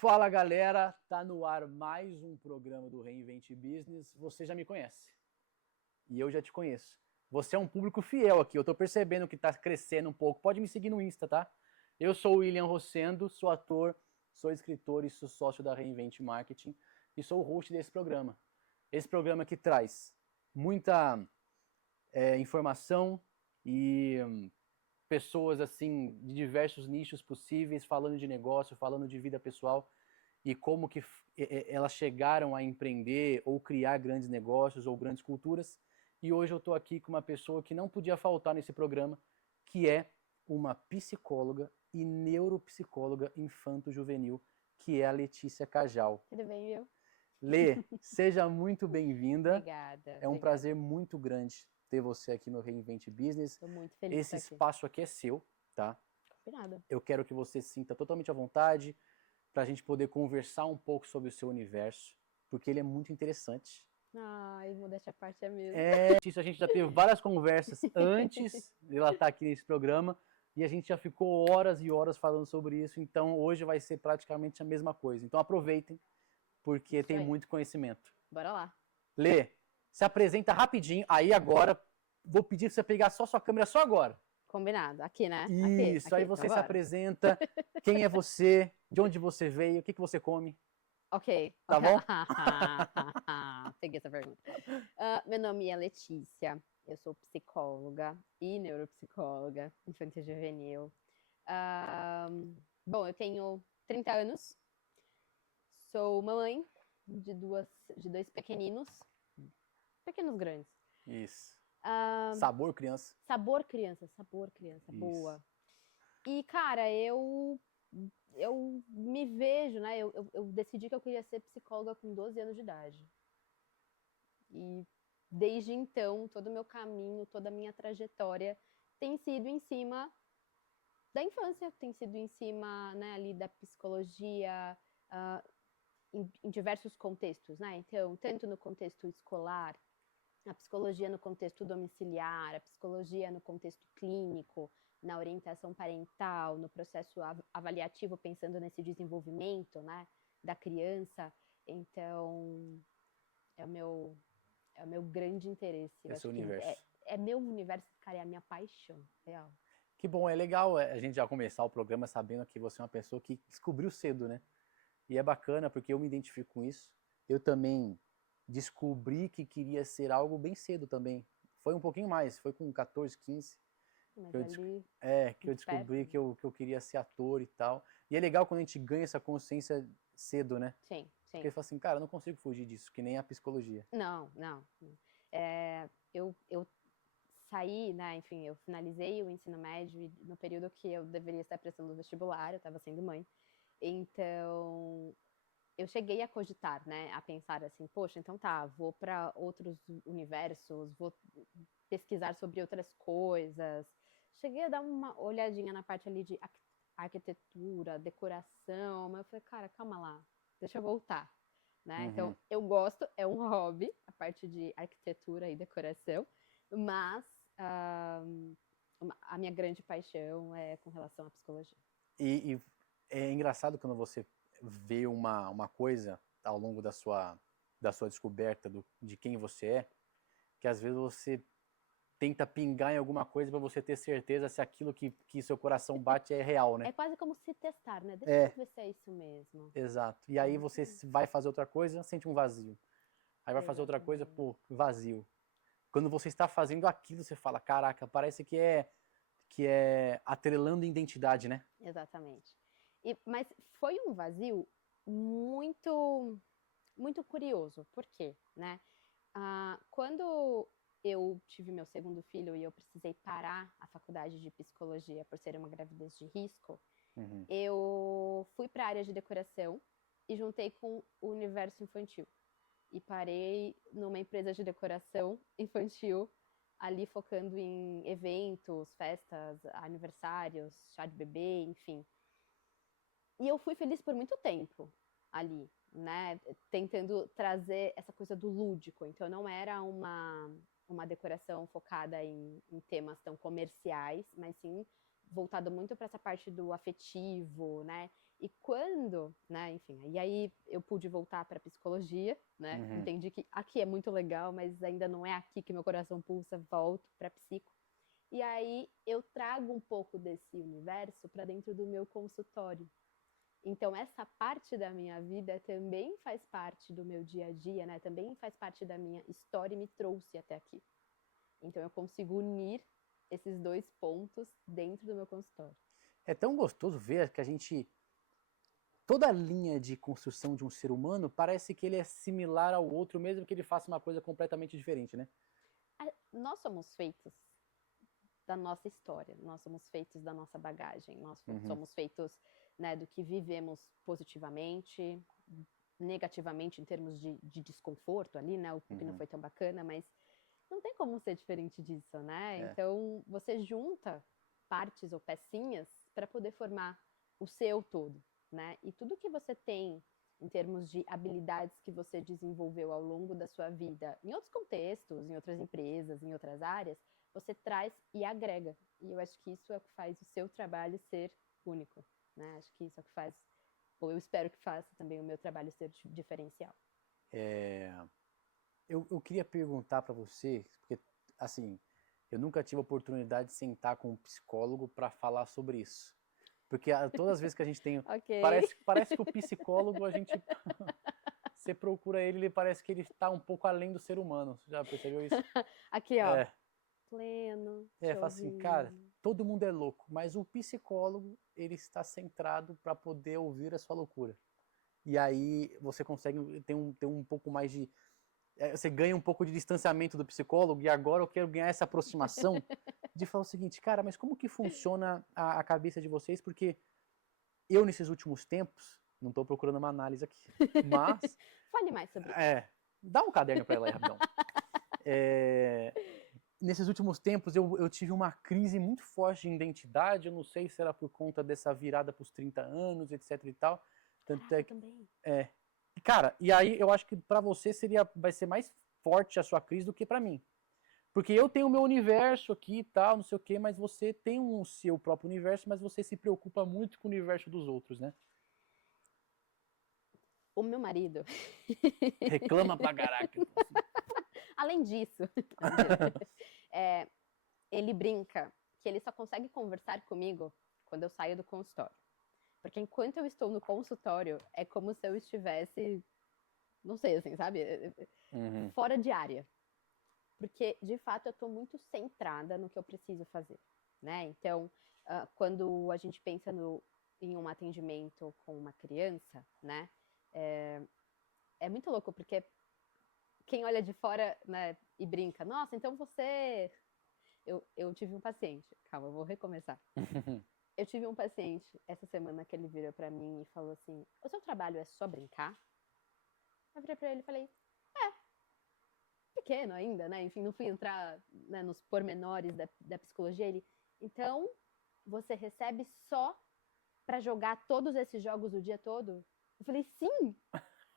Fala galera, tá no ar mais um programa do Reinvent Business. Você já me conhece e eu já te conheço. Você é um público fiel aqui, eu tô percebendo que tá crescendo um pouco. Pode me seguir no Insta, tá? Eu sou o William Rossendo, sou ator, sou escritor e sou sócio da Reinvent Marketing e sou o host desse programa. Esse programa que traz muita informação e pessoas assim de diversos nichos possíveis, falando de negócio, falando de vida pessoal e como que elas chegaram a empreender ou criar grandes negócios ou grandes culturas. E hoje eu estou aqui com uma pessoa que não podia faltar nesse programa, que é uma psicóloga e neuropsicóloga infanto-juvenil, que é a Letícia Cajal. Tudo bem, viu? Lê, seja muito bem-vinda. Obrigada. É um prazer muito grande ter você aqui no Reinvent Business. Estou muito feliz de Esse estar aqui. espaço aqui é seu, tá? Combinado. Eu quero que você se sinta totalmente à vontade para a gente poder conversar um pouco sobre o seu universo, porque ele é muito interessante. Ai, modéstia à parte é mesmo. Isso, a gente já teve várias conversas antes de ela estar aqui nesse programa e a gente já ficou horas e horas falando sobre isso, então hoje vai ser praticamente a mesma coisa. Então aproveitem, porque Isso tem aí. muito conhecimento. Bora lá. Lê, se apresenta rapidinho, aí agora vou pedir para você pegar só sua câmera só agora. Combinado. Aqui, né? Isso, aqui. aí você Então se bora. apresenta, quem é você, de onde você veio, o que você come. Ok. Tá bom? Peguei essa pergunta. Meu nome é Letícia. Eu sou psicóloga e neuropsicóloga infantil juvenil. Bom, eu tenho 30 anos. Sou mamãe de dois pequeninos. Pequenos grandes. Isso. Sabor criança. Sabor criança, Isso. boa. E, cara, eu me vejo, né? Eu decidi que eu queria ser psicóloga com 12 anos de idade. E desde então, todo o meu caminho, toda a minha trajetória tem sido em cima da infância, tem sido em cima, né, ali da psicologia, em diversos contextos, né? Então, tanto no contexto escolar, a psicologia no contexto domiciliar, a psicologia no contexto clínico, na orientação parental, no processo avaliativo, pensando nesse desenvolvimento, né, da criança. Então, é o meu grande interesse. É seu universo. É meu universo, cara, é a minha paixão, real. Que bom, é legal a gente já começar o programa sabendo que você é uma pessoa que descobriu cedo, né? E é bacana porque eu me identifico com isso. Eu também descobri que queria ser algo bem cedo também. Foi um pouquinho mais, foi com 14, 15. Mas Que eu descobri que eu queria ser ator e tal. E é legal quando a gente ganha essa consciência cedo, né? Sim. Porque fala assim, cara, eu não consigo fugir disso, que nem a psicologia. Não. Eu saí, né, enfim, eu finalizei o ensino médio e no período que eu deveria estar prestando o vestibular, eu estava sendo mãe. Então, eu cheguei a cogitar, né, a pensar assim, poxa, então tá, vou para outros universos, vou pesquisar sobre outras coisas. Cheguei a dar uma olhadinha na parte ali de arquitetura, decoração, mas eu falei, cara, calma lá, deixa eu voltar, né? Então, eu gosto, é um hobby, a parte de arquitetura e decoração, mas a minha grande paixão é com relação à psicologia. E é engraçado quando você vê uma coisa ao longo da sua descoberta de quem você é, que às vezes você tenta pingar em alguma coisa para você ter certeza se aquilo que seu coração bate é real, né? É quase como se testar, né? Deixa eu ver se é isso mesmo. Exato. E aí você vai fazer outra coisa, sente um vazio. Aí vai fazer outra coisa, pô, vazio. Quando você está fazendo aquilo, você fala, caraca, parece que é atrelando identidade, né? Exatamente. Mas foi um vazio muito, muito curioso. Por quê? Né? Quando eu tive meu segundo filho e eu precisei parar a faculdade de psicologia por ser uma gravidez de risco, eu fui para a área de decoração e juntei com o universo infantil. E parei numa empresa de decoração infantil, ali focando em eventos, festas, aniversários, chá de bebê, enfim. E eu fui feliz por muito tempo ali, né? Tentando trazer essa coisa do lúdico. Então não era uma decoração focada em temas tão comerciais, mas sim voltado muito para essa parte do afetivo, né? E quando, né, enfim, e aí eu pude voltar para psicologia, né? Entendi que aqui é muito legal, mas ainda não é aqui que meu coração pulsa, volto para psico. E aí eu trago um pouco desse universo para dentro do meu consultório. Então essa parte da minha vida também faz parte do meu dia a dia, né? Também faz parte da minha história e me trouxe até aqui. Então eu consigo unir esses dois pontos dentro do meu consultório. É tão gostoso ver que a gente... Toda a linha de construção de um ser humano parece que ele é similar ao outro, mesmo que ele faça uma coisa completamente diferente, né? Nós somos feitos da nossa história, nós somos feitos da nossa bagagem, nós somos feitos, né, do que vivemos positivamente, negativamente em termos de desconforto ali, né, o que não foi tão bacana, mas não tem como ser diferente disso, né? Então você junta partes ou pecinhas para poder formar o seu todo, né? E tudo que você tem em termos de habilidades que você desenvolveu ao longo da sua vida, em outros contextos, em outras empresas, em outras áreas, você traz e agrega. E eu acho que isso é o que faz o seu trabalho ser único, né? Acho que isso é o que faz, ou eu espero que faça também o meu trabalho ser diferencial. Eu queria perguntar para você, porque, assim, eu nunca tive a oportunidade de sentar com um psicólogo para falar sobre isso. Porque todas as vezes que a gente tem... Ok. Parece que o psicólogo, a gente... Você procura ele, ele parece que ele está um pouco além do ser humano. Você já percebeu isso? Aqui, ó. Pleno, fala assim, cara, todo mundo é louco, mas o psicólogo, ele está centrado para poder ouvir a sua loucura. E aí você consegue ter um pouco mais de... Você ganha um pouco de distanciamento do psicólogo, e agora eu quero ganhar essa aproximação de falar o seguinte, cara, mas como que funciona a cabeça de vocês? Porque eu, nesses últimos tempos, não estou procurando uma análise aqui, mas... Fale mais sobre isso. Dá um caderno para ela aí, rapidão. Nesses últimos tempos, eu tive uma crise muito forte de identidade, eu não sei se era por conta dessa virada para os 30 anos, etc e tal. Tanto é que... também. Cara, e aí eu acho que para você vai ser mais forte a sua crise do que para mim. Porque eu tenho o meu universo aqui e tal, não sei o quê, mas você tem o seu próprio universo, mas você se preocupa muito com o universo dos outros, né? O meu marido... Reclama pra caraca. Além disso, ele brinca que ele só consegue conversar comigo quando eu saio do consultório. Porque enquanto eu estou no consultório, é como se eu estivesse, não sei, assim, sabe? Fora de área. Porque, de fato, eu estou muito centrada no que eu preciso fazer, né? Então, quando a gente pensa em um atendimento com uma criança, né? É muito louco, porque quem olha de fora, né, e brinca, nossa, então você... Eu tive um paciente, calma, eu vou recomeçar. Eu tive um paciente essa semana que ele virou pra mim e falou assim, o seu trabalho é só brincar? Eu virei pra ele e falei, pequeno ainda, né? Enfim, não fui entrar, né, nos pormenores da psicologia. Ele, então, você recebe só pra jogar todos esses jogos o dia todo? Eu falei, sim!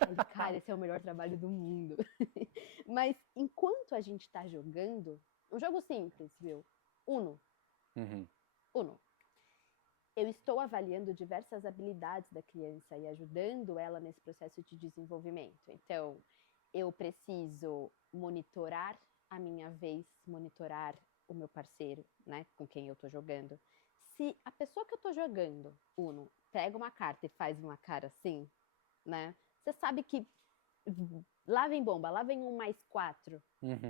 Ele, cara, esse é o melhor trabalho do mundo. Mas enquanto a gente tá jogando, um jogo simples, viu? Uno. Uno. Eu estou avaliando diversas habilidades da criança e ajudando ela nesse processo de desenvolvimento. Então, eu preciso monitorar a minha vez, monitorar o meu parceiro, né, com quem eu tô jogando. Se a pessoa que eu tô jogando, Uno, pega uma carta e faz uma cara assim, né, você sabe que lá vem bomba, lá vem um +4,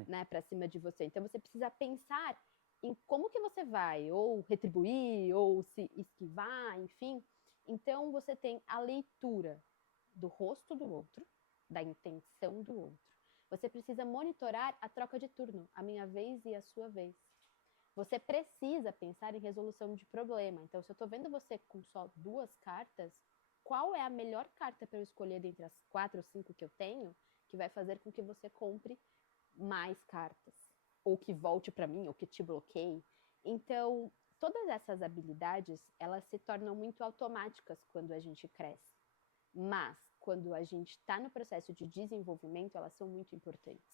né, pra cima de você. Então, você precisa pensar em como que você vai, ou retribuir, ou se esquivar, enfim. Então, você tem a leitura do rosto do outro, da intenção do outro. Você precisa monitorar a troca de turno, a minha vez e a sua vez. Você precisa pensar em resolução de problema. Então, se eu estou vendo você com só 2 cartas, qual é a melhor carta para eu escolher dentre as 4 ou 5 que eu tenho, que vai fazer com que você compre mais cartas? Ou que volte para mim, ou que te bloqueie. Então, todas essas habilidades, elas se tornam muito automáticas quando a gente cresce. Mas, quando a gente está no processo de desenvolvimento, elas são muito importantes.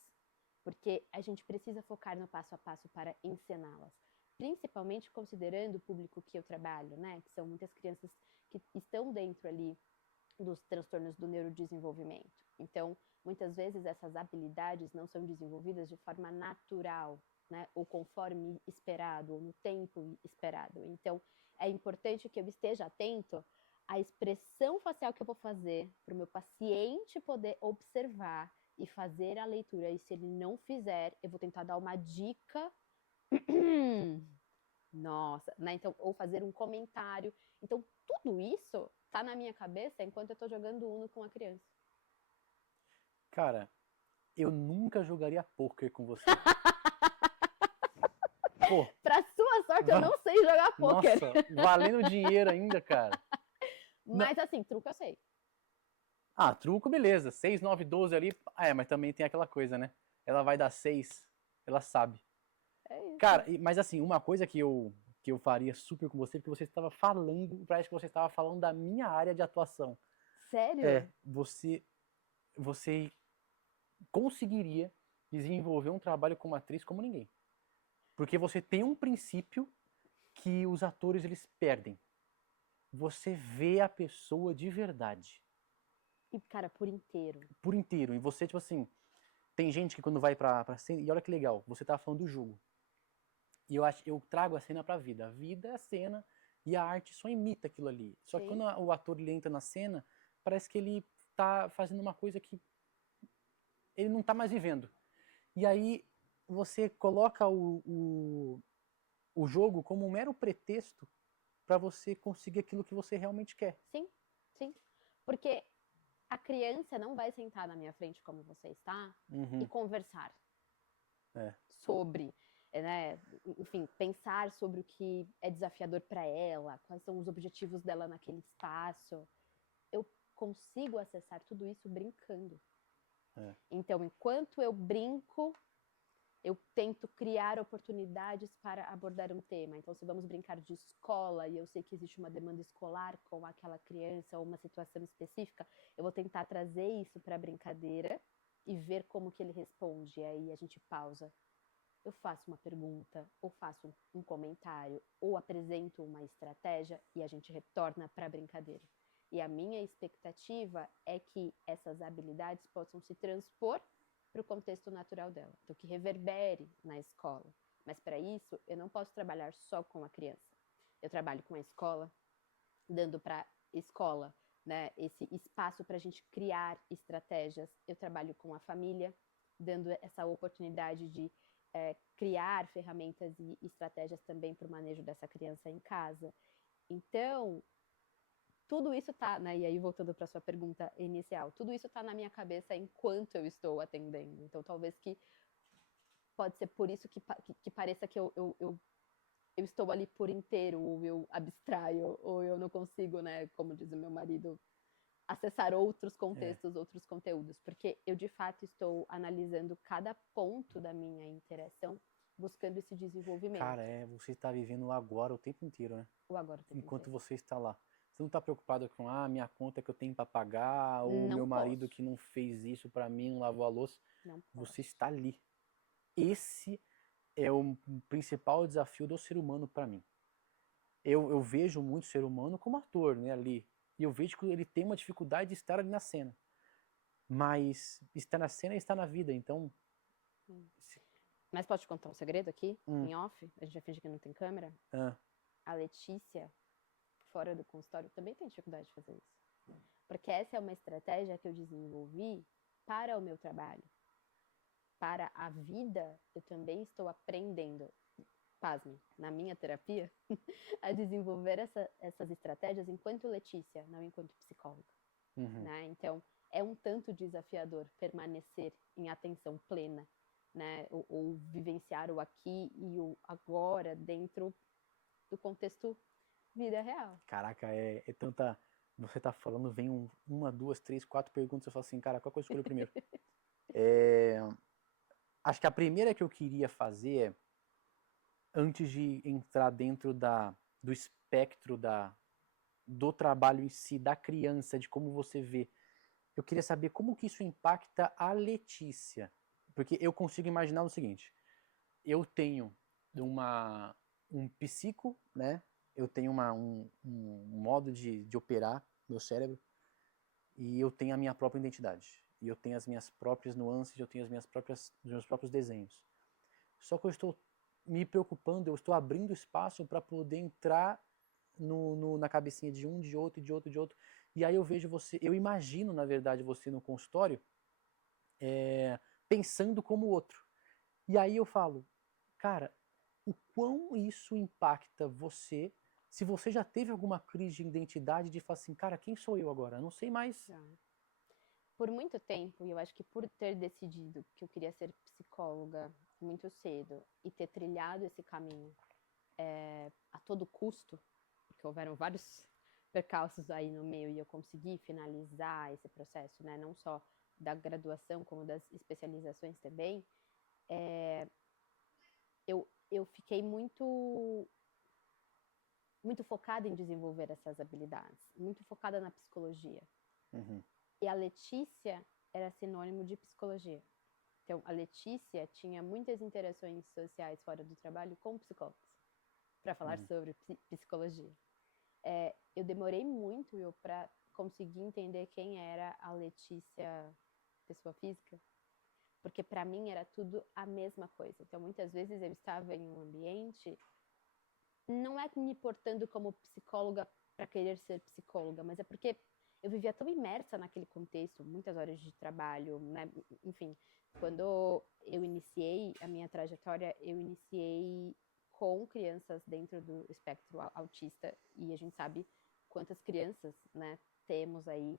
Porque a gente precisa focar no passo a passo para ensiná-las. Principalmente considerando o público que eu trabalho, né? Que são muitas crianças que estão dentro ali dos transtornos do neurodesenvolvimento. Então, muitas vezes essas habilidades não são desenvolvidas de forma natural, né? Ou conforme esperado, ou no tempo esperado. Então, é importante que eu esteja atento à expressão facial que eu vou fazer para o meu paciente poder observar e fazer a leitura. E se ele não fizer, eu vou tentar dar uma dica. Nossa, né? Então, ou fazer um comentário. Então, tudo isso tá na minha cabeça enquanto eu tô jogando Uno com a criança. Cara, eu nunca jogaria pôquer com você. Pô, Pra sua sorte, eu não sei jogar pôquer. nossa, valendo dinheiro ainda, cara. Mas assim, truco eu sei. Ah, truco, beleza. 6, 9, 12 ali. Mas também tem aquela coisa, né? Ela vai dar 6, ela sabe. É isso. Cara, mas assim, uma coisa que eu faria super com você, porque você estava falando, parece que você estava falando da minha área de atuação. Sério? Você conseguiria desenvolver um trabalho como atriz como ninguém. Porque você tem um princípio que os atores eles perdem. Você vê a pessoa de verdade. E, cara, por inteiro. Por inteiro. E você, tipo assim, tem gente que quando vai pra cena, e olha que legal, você tá falando do jogo. E eu trago a cena pra vida. A vida é a cena e a arte só imita aquilo ali. Só que Sim. quando o ator ele entra na cena, parece que ele tá fazendo uma coisa que ele não tá mais vivendo. E aí você coloca o jogo como um mero pretexto para você conseguir aquilo que você realmente quer. Sim, sim. Porque a criança não vai sentar na minha frente como você está e conversar sobre, né, enfim, pensar sobre o que é desafiador para ela, quais são os objetivos dela naquele espaço. Eu consigo acessar tudo isso brincando. Então, enquanto eu brinco, eu tento criar oportunidades para abordar um tema. Então, se vamos brincar de escola e eu sei que existe uma demanda escolar com aquela criança ou uma situação específica, eu vou tentar trazer isso para a brincadeira e ver como que ele responde. Aí a gente pausa. Eu faço uma pergunta, ou faço um comentário, ou apresento uma estratégia e a gente retorna para a brincadeira. E a minha expectativa é que essas habilidades possam se transpor para o contexto natural dela, então que reverbere na escola. Mas para isso, eu não posso trabalhar só com a criança. Eu trabalho com a escola, dando para a escola, né, esse espaço para a gente criar estratégias. Eu trabalho com a família, dando essa oportunidade de criar ferramentas e estratégias também para o manejo dessa criança em casa. Então, tudo isso tá, né? E aí voltando para sua pergunta inicial, tudo isso tá na minha cabeça enquanto eu estou atendendo. Então talvez que pode ser por isso que pareça que eu estou ali por inteiro, ou eu abstraio, ou eu não consigo, né? Como diz o meu marido, acessar outros contextos, outros conteúdos, porque eu de fato estou analisando cada ponto da minha interação, buscando esse desenvolvimento. Cara, você está vivendo o agora o tempo inteiro, né? O agora o tempo Enquanto inteiro. você está lá. Você não está preocupado com, minha conta que eu tenho para pagar, ou Não meu marido posso. que não fez isso para mim, não lavou a louça. Não posso. Você está ali. Esse é o principal desafio do ser humano para mim. Eu vejo muito ser humano como ator, né, ali. E eu vejo que ele tem uma dificuldade de estar ali na cena. Mas estar na cena é estar na vida, então... Mas posso te contar um segredo aqui, em off? A gente vai fingir que não tem câmera. A Letícia, fora do consultório, também tem dificuldade de fazer isso. Porque essa é uma estratégia que eu desenvolvi para o meu trabalho. Para a vida, eu também estou aprendendo, pasme, na minha terapia, a desenvolver essas estratégias enquanto Letícia, não enquanto psicóloga. Né? Então, é um tanto desafiador permanecer em atenção plena, né? Ou vivenciar o aqui e o agora dentro do contexto vida real. Caraca, é tanta... Você tá falando, vem uma, duas, três, quatro perguntas, eu falo assim, cara, qual que eu escolho primeiro? Acho que a primeira que eu queria fazer é, antes de entrar dentro do espectro do trabalho em si, da criança, de como você vê, eu queria saber como que isso impacta a Letícia. Porque eu consigo imaginar o seguinte, eu tenho um psico, né? eu tenho um modo de operar meu cérebro e eu tenho a minha própria identidade. E eu tenho as minhas próprias nuances, eu tenho os meus próprios desenhos. Só que eu estou me preocupando, eu estou abrindo espaço para poder entrar na cabecinha de um, de outro, de outro, de outro. E aí eu vejo você, eu imagino, na verdade, você no consultório, pensando como o outro. E aí eu falo, cara, o quão isso impacta você, se você já teve alguma crise de identidade, de falar assim, cara, quem sou eu agora? Eu não sei mais. Por muito tempo, e eu acho que por ter decidido que eu queria ser psicóloga muito cedo e ter trilhado esse caminho a todo custo, porque houveram vários percalços aí no meio e eu consegui finalizar esse processo, né? Não só da graduação, como das especializações também, eu fiquei muito focada em desenvolver essas habilidades, muito focada na psicologia. Uhum. E a Letícia era sinônimo de psicologia. Então, a Letícia tinha muitas interações sociais fora do trabalho com psicólogos, para falar sobre psicologia. Eu demorei muito para conseguir entender quem era a Letícia, pessoa física, porque para mim era tudo a mesma coisa. Então, muitas vezes eu estava em um ambiente, não é me portando como psicóloga para querer ser psicóloga, mas é porque eu vivia tão imersa naquele contexto, muitas horas de trabalho, né? Enfim, quando eu iniciei a minha trajetória, eu iniciei com crianças dentro do espectro autista, e a gente sabe quantas crianças, né, temos aí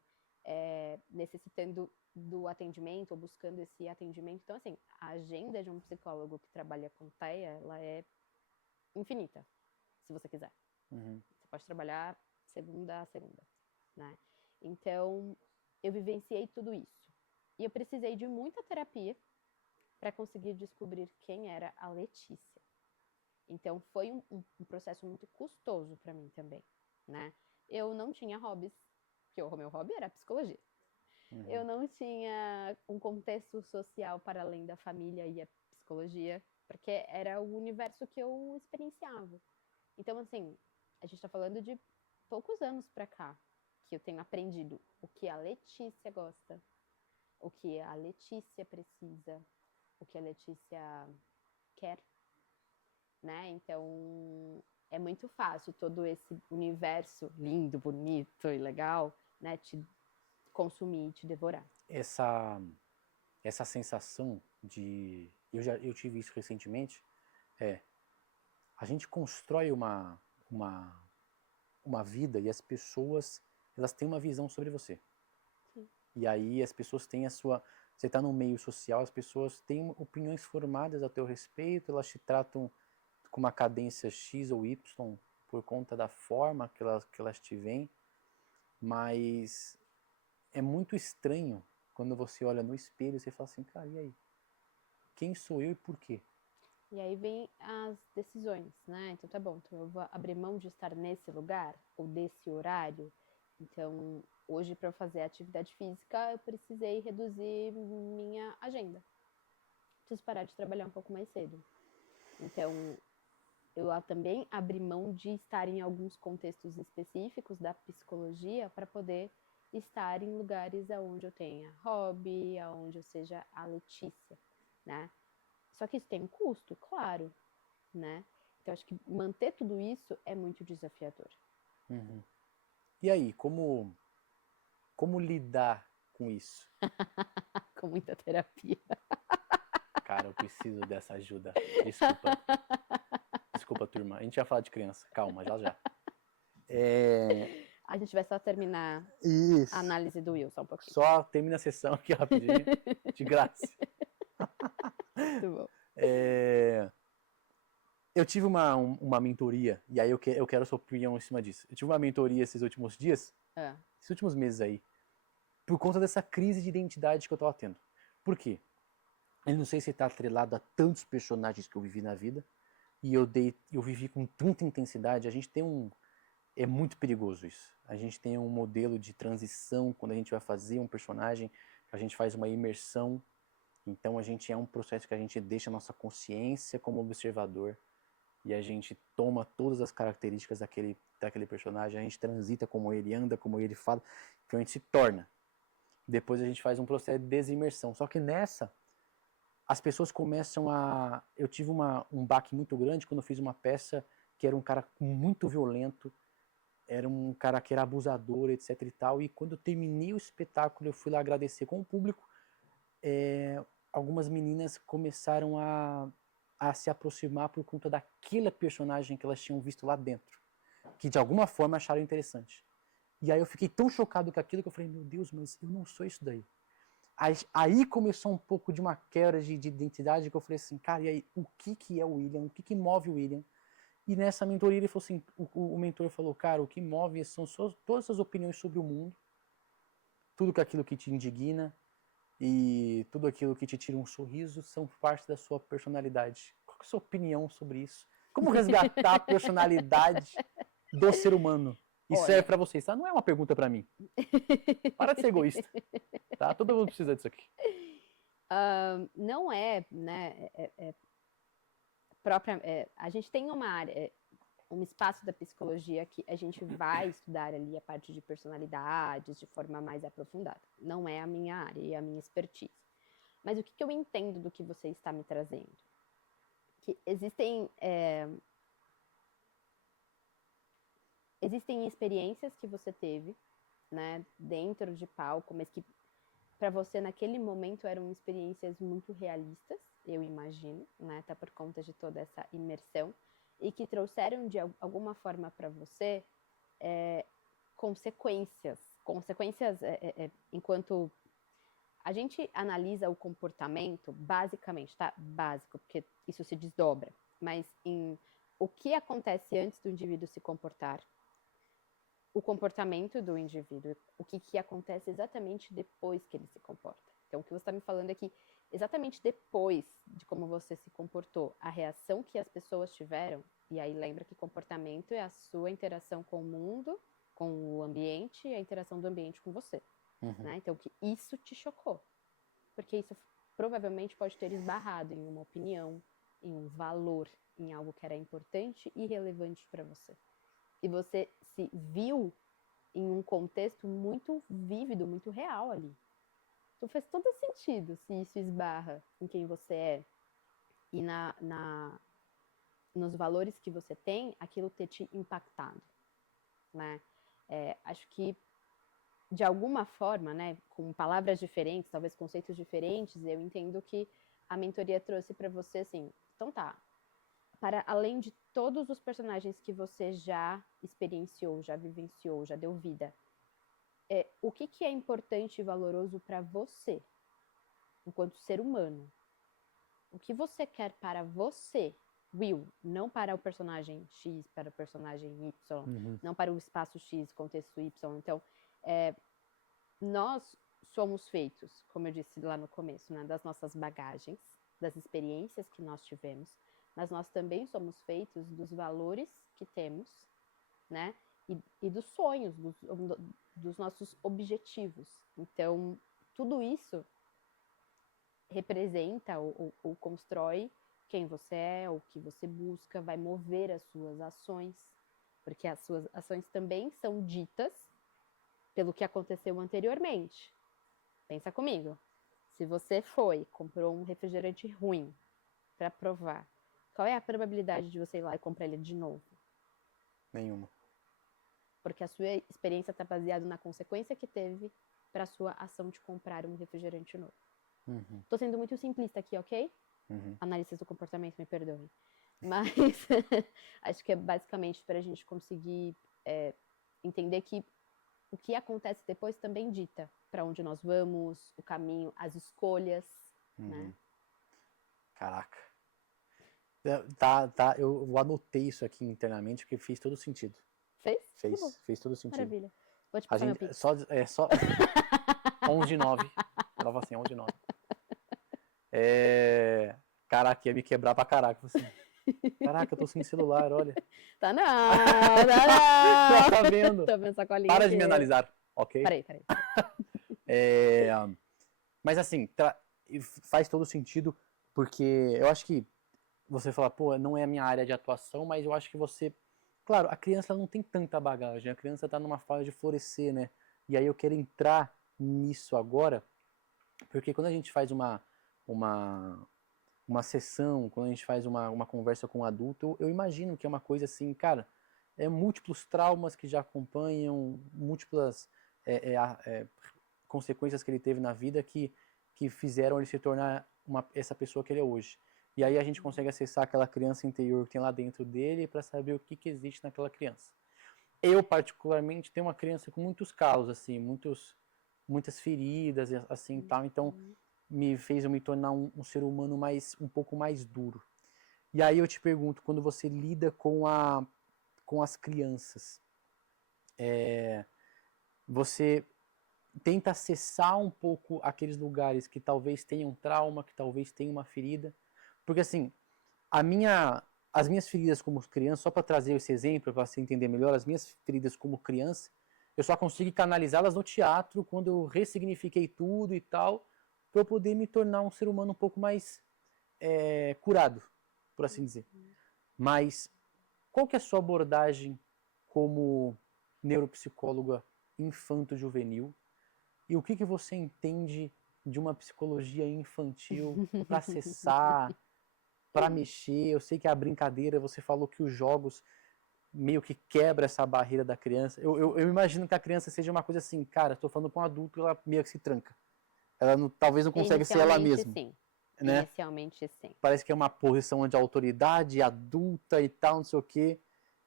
necessitando do atendimento ou buscando esse atendimento. Então, assim, a agenda de um psicólogo que trabalha com TEA, ela é infinita, se você quiser. Uhum. Você pode trabalhar segunda a segunda, né? Então, eu vivenciei tudo isso. E eu precisei de muita terapia para conseguir descobrir quem era a Letícia. Então, foi um processo muito custoso para mim também, né? Eu não tinha hobbies, porque o meu hobby era a psicologia. Uhum. Eu não tinha um contexto social para além da família e a psicologia, porque era o universo que eu experienciava. Então, assim, a gente está falando de poucos anos para cá que eu tenho aprendido o que a Letícia gosta, o que a Letícia precisa, o que a Letícia quer, né? Então, é muito fácil todo esse universo lindo, bonito e legal, né, te consumir, te devorar. Essa sensação de... Eu tive isso recentemente, a gente constrói uma vida e as pessoas, elas têm uma visão sobre você. Sim. E aí as pessoas têm a sua... Você está no meio social, as pessoas têm opiniões formadas a teu respeito, elas te tratam com uma cadência X ou Y por conta da forma que elas te veem, mas é muito estranho quando você olha no espelho e você fala assim, cara, e aí? Quem sou eu e por quê? E aí vem as decisões, né? Então tá bom, então eu vou abrir mão de estar nesse lugar ou desse horário. Então, hoje para eu fazer atividade física, eu precisei reduzir minha agenda. Preciso parar de trabalhar um pouco mais cedo. Então, eu também abri mão de estar em alguns contextos específicos da psicologia para poder estar em lugares onde eu tenha hobby, onde eu seja a Letícia, né? Só que isso tem um custo, claro, né? Então, acho que manter tudo isso é muito desafiador. Uhum. E aí, como lidar com isso? Com muita terapia. Cara, eu preciso dessa ajuda. Desculpa. Desculpa, turma. A gente ia falar de criança. Calma, já já. A gente vai só terminar Isso. a análise do Will, só um pouquinho. Só termina a sessão aqui rapidinho, de graça. Muito bom. Eu tive uma mentoria, e aí eu quero a sua opinião em cima disso. Eu tive uma mentoria esses últimos dias, esses últimos meses aí, por conta dessa crise de identidade que eu tava tendo. Por quê? Eu não sei se tá atrelado a tantos personagens que eu vivi na vida, e eu vivi com tanta intensidade, a gente tem é muito perigoso isso. A gente tem um modelo de transição quando a gente vai fazer um personagem, a gente faz uma imersão, então a gente é um processo que a gente deixa a nossa consciência como observador. e a gente toma todas as características daquele personagem, a gente transita como ele, anda como ele, fala, então a gente se torna. Depois a gente faz um processo de desimersão. Só que nessa, as pessoas começam a... Eu tive um baque muito grande quando eu fiz uma peça que era um cara muito violento, era um cara que era abusador, etc e tal, e quando eu terminei o espetáculo, eu fui lá agradecer com o público, algumas meninas começaram a se aproximar por conta daquele personagem que elas tinham visto lá dentro, que de alguma forma acharam interessante. E aí eu fiquei tão chocado com aquilo que eu falei, meu Deus, mas eu não sou isso daí. Aí começou um pouco de uma quebra de identidade, que eu falei assim, cara, e aí, o que é o William? O que move o William? E nessa mentoria ele falou assim, o mentor falou, cara, o que move são todas as opiniões sobre o mundo, tudo aquilo que te indigna e tudo aquilo que te tira um sorriso são parte da sua personalidade. Qual é a sua opinião sobre isso? Como resgatar a personalidade do ser humano? Isso Olha. é pra vocês, tá? Não é uma pergunta pra mim. Para de ser egoísta, tá? Todo mundo precisa disso aqui. Não é, né, própria, a gente tem uma área, um espaço da psicologia que a gente vai estudar ali a parte de personalidades de forma mais aprofundada. Não é a minha área e a minha expertise. Mas o que eu entendo do que você está me trazendo? Que existem experiências que você teve, né, dentro de palco, mas que para você naquele momento eram experiências muito realistas, eu imagino, né, até por conta de toda essa imersão, e que trouxeram de alguma forma para você consequências enquanto a gente analisa o comportamento, basicamente, tá? Básico, porque isso se desdobra, mas em o que acontece antes do indivíduo se comportar, o comportamento do indivíduo, o que acontece exatamente depois que ele se comporta. Então, o que você está me falando é que exatamente depois de como você se comportou, a reação que as pessoas tiveram, e aí lembra que comportamento é a sua interação com o mundo, com o ambiente e a interação do ambiente com você. Né? Então, que isso te chocou. Porque isso provavelmente pode ter esbarrado em uma opinião, em um valor, em algo que era importante e relevante para você. E você se viu em um contexto muito vívido, muito real ali. Então faz todo sentido se isso esbarra em quem você é e nos valores que você tem, aquilo ter te impactado, né? Acho que de alguma forma, né, com palavras diferentes, talvez conceitos diferentes, eu entendo que a mentoria trouxe para você assim, então tá, para além de todos os personagens que você já experienciou, já vivenciou, já deu vida, o que é importante e valoroso para você, enquanto ser humano? O que você quer para você, Will, não para o personagem X, para o personagem Y, não para o espaço X, contexto Y. Então, nós somos feitos, como eu disse lá no começo, né, das nossas bagagens, das experiências que nós tivemos, mas nós também somos feitos dos valores que temos, né, e dos sonhos, dos nossos objetivos. Então, tudo isso representa ou constrói quem você é, o que você busca, vai mover as suas ações, porque as suas ações também são ditas pelo que aconteceu anteriormente. Pensa comigo. Se você comprou um refrigerante ruim para provar, qual é a probabilidade de você ir lá e comprar ele de novo? Nenhuma. Porque a sua experiência está baseada na consequência que teve para a sua ação de comprar um refrigerante novo. Tô sendo muito simplista aqui, ok? Analistas do comportamento, me perdoem. Mas acho que é basicamente para a gente conseguir entender que o que acontece depois também dita para onde nós vamos, o caminho, as escolhas, né? Caraca. Eu anotei isso aqui internamente porque fez todo sentido. Fez todo sentido. Maravilha. Vou te passar meu pix. Só 11:09. Prova assim, 11:09. Caraca, ia me quebrar pra caraca. Assim, caraca, eu tô sem celular, olha. Tá não, tá não. Tá vendo? Tô vendo sacolinha Para aqui. de me analisar, ok? Peraí. Mas assim, faz todo sentido, porque eu acho que você fala, pô, não é a minha área de atuação, mas eu acho que você... Claro, a criança ela não tem tanta bagagem, a criança está numa fase de florescer, né? E aí eu quero entrar nisso agora, porque quando a gente faz uma, uma sessão, quando a gente faz uma conversa com um adulto, eu imagino que é uma coisa assim, cara, múltiplos traumas que já acompanham, múltiplas consequências que ele teve na vida que fizeram ele se tornar essa pessoa que ele é hoje. E aí a gente consegue acessar aquela criança interior que tem lá dentro dele para saber o que existe naquela criança. Eu, particularmente, tenho uma criança com muitos calos, assim, muitas feridas, assim, tal. Então, me fez eu me tornar um ser humano um pouco mais duro. E aí eu te pergunto, quando você lida com as crianças, você tenta acessar um pouco aqueles lugares que talvez tenham trauma, que talvez tenham uma ferida? Porque, assim, as minhas feridas como criança, só para trazer esse exemplo, para você entender melhor, as minhas feridas como criança, eu só consegui canalizá-las no teatro, quando eu ressignifiquei tudo e tal, para eu poder me tornar um ser humano um pouco mais curado, por assim dizer. Mas qual que é a sua abordagem como neuropsicóloga infanto-juvenil? E o que você entende de uma psicologia infantil para acessar, para mexer? Eu sei que a brincadeira, você falou que os jogos meio que quebra essa barreira da criança. Eu imagino que a criança seja uma coisa assim, cara, estou falando com um adulto, ela meio que se tranca. Ela talvez não consegue ser ela mesma. Sim. Né? Inicialmente, sim. Parece que é uma posição de autoridade adulta e tal, não sei o quê.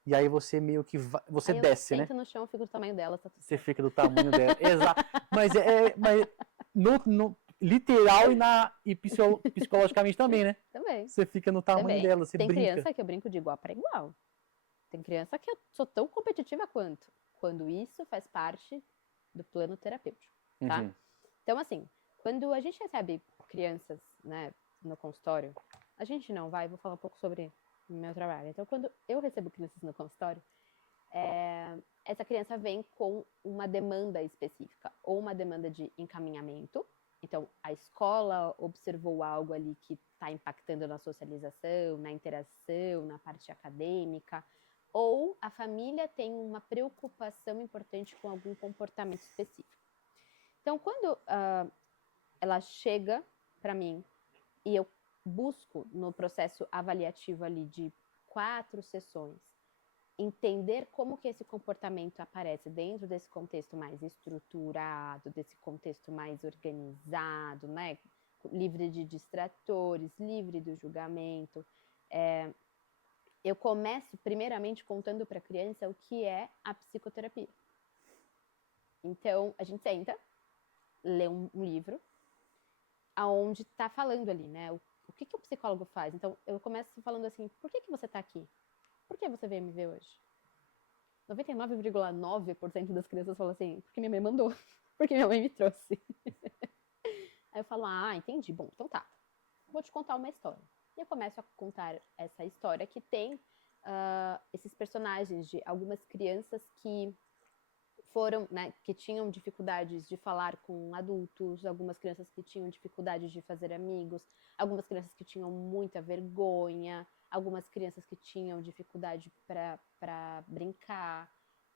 E aí você meio que você desce, né? Senta no chão, fica do tamanho dela, tá tudo Você certo. fica do tamanho dela. Exato. Mas no literal e psicologicamente também, né? Também. Você fica no tamanho dela, você Tem brinca. criança que eu brinco de igual para igual. Tem criança que eu sou tão competitiva quanto. Quando isso faz parte do plano terapêutico, tá? Uhum. Então, assim, quando a gente recebe crianças, né, no consultório, a gente não vai, vou falar um pouco sobre o meu trabalho. Então, quando eu recebo crianças no consultório, essa criança vem com uma demanda específica, ou uma demanda de encaminhamento. Então, a escola observou algo ali que está impactando na socialização, na interação, na parte acadêmica, ou a família tem uma preocupação importante com algum comportamento específico. Então, quando ela chega para mim e eu busco no processo avaliativo ali de 4 sessões, entender como que esse comportamento aparece dentro desse contexto mais estruturado, desse contexto mais organizado, né? Livre de distratores, livre do julgamento. Eu começo primeiramente contando para a criança o que é a psicoterapia. Então, a gente senta, lê um livro, aonde está falando ali, né? O que o psicólogo faz? Então, eu começo falando assim, por que você está aqui? Por que você veio me ver hoje? 99,9% das crianças falam assim, porque minha mãe mandou, porque minha mãe me trouxe. Aí eu falo, entendi, bom, então tá, vou te contar uma história. E eu começo a contar essa história que tem esses personagens de algumas crianças que foram, né, que tinham dificuldades de falar com adultos, algumas crianças que tinham dificuldades de fazer amigos, algumas crianças que tinham muita vergonha, algumas crianças que tinham dificuldade para brincar.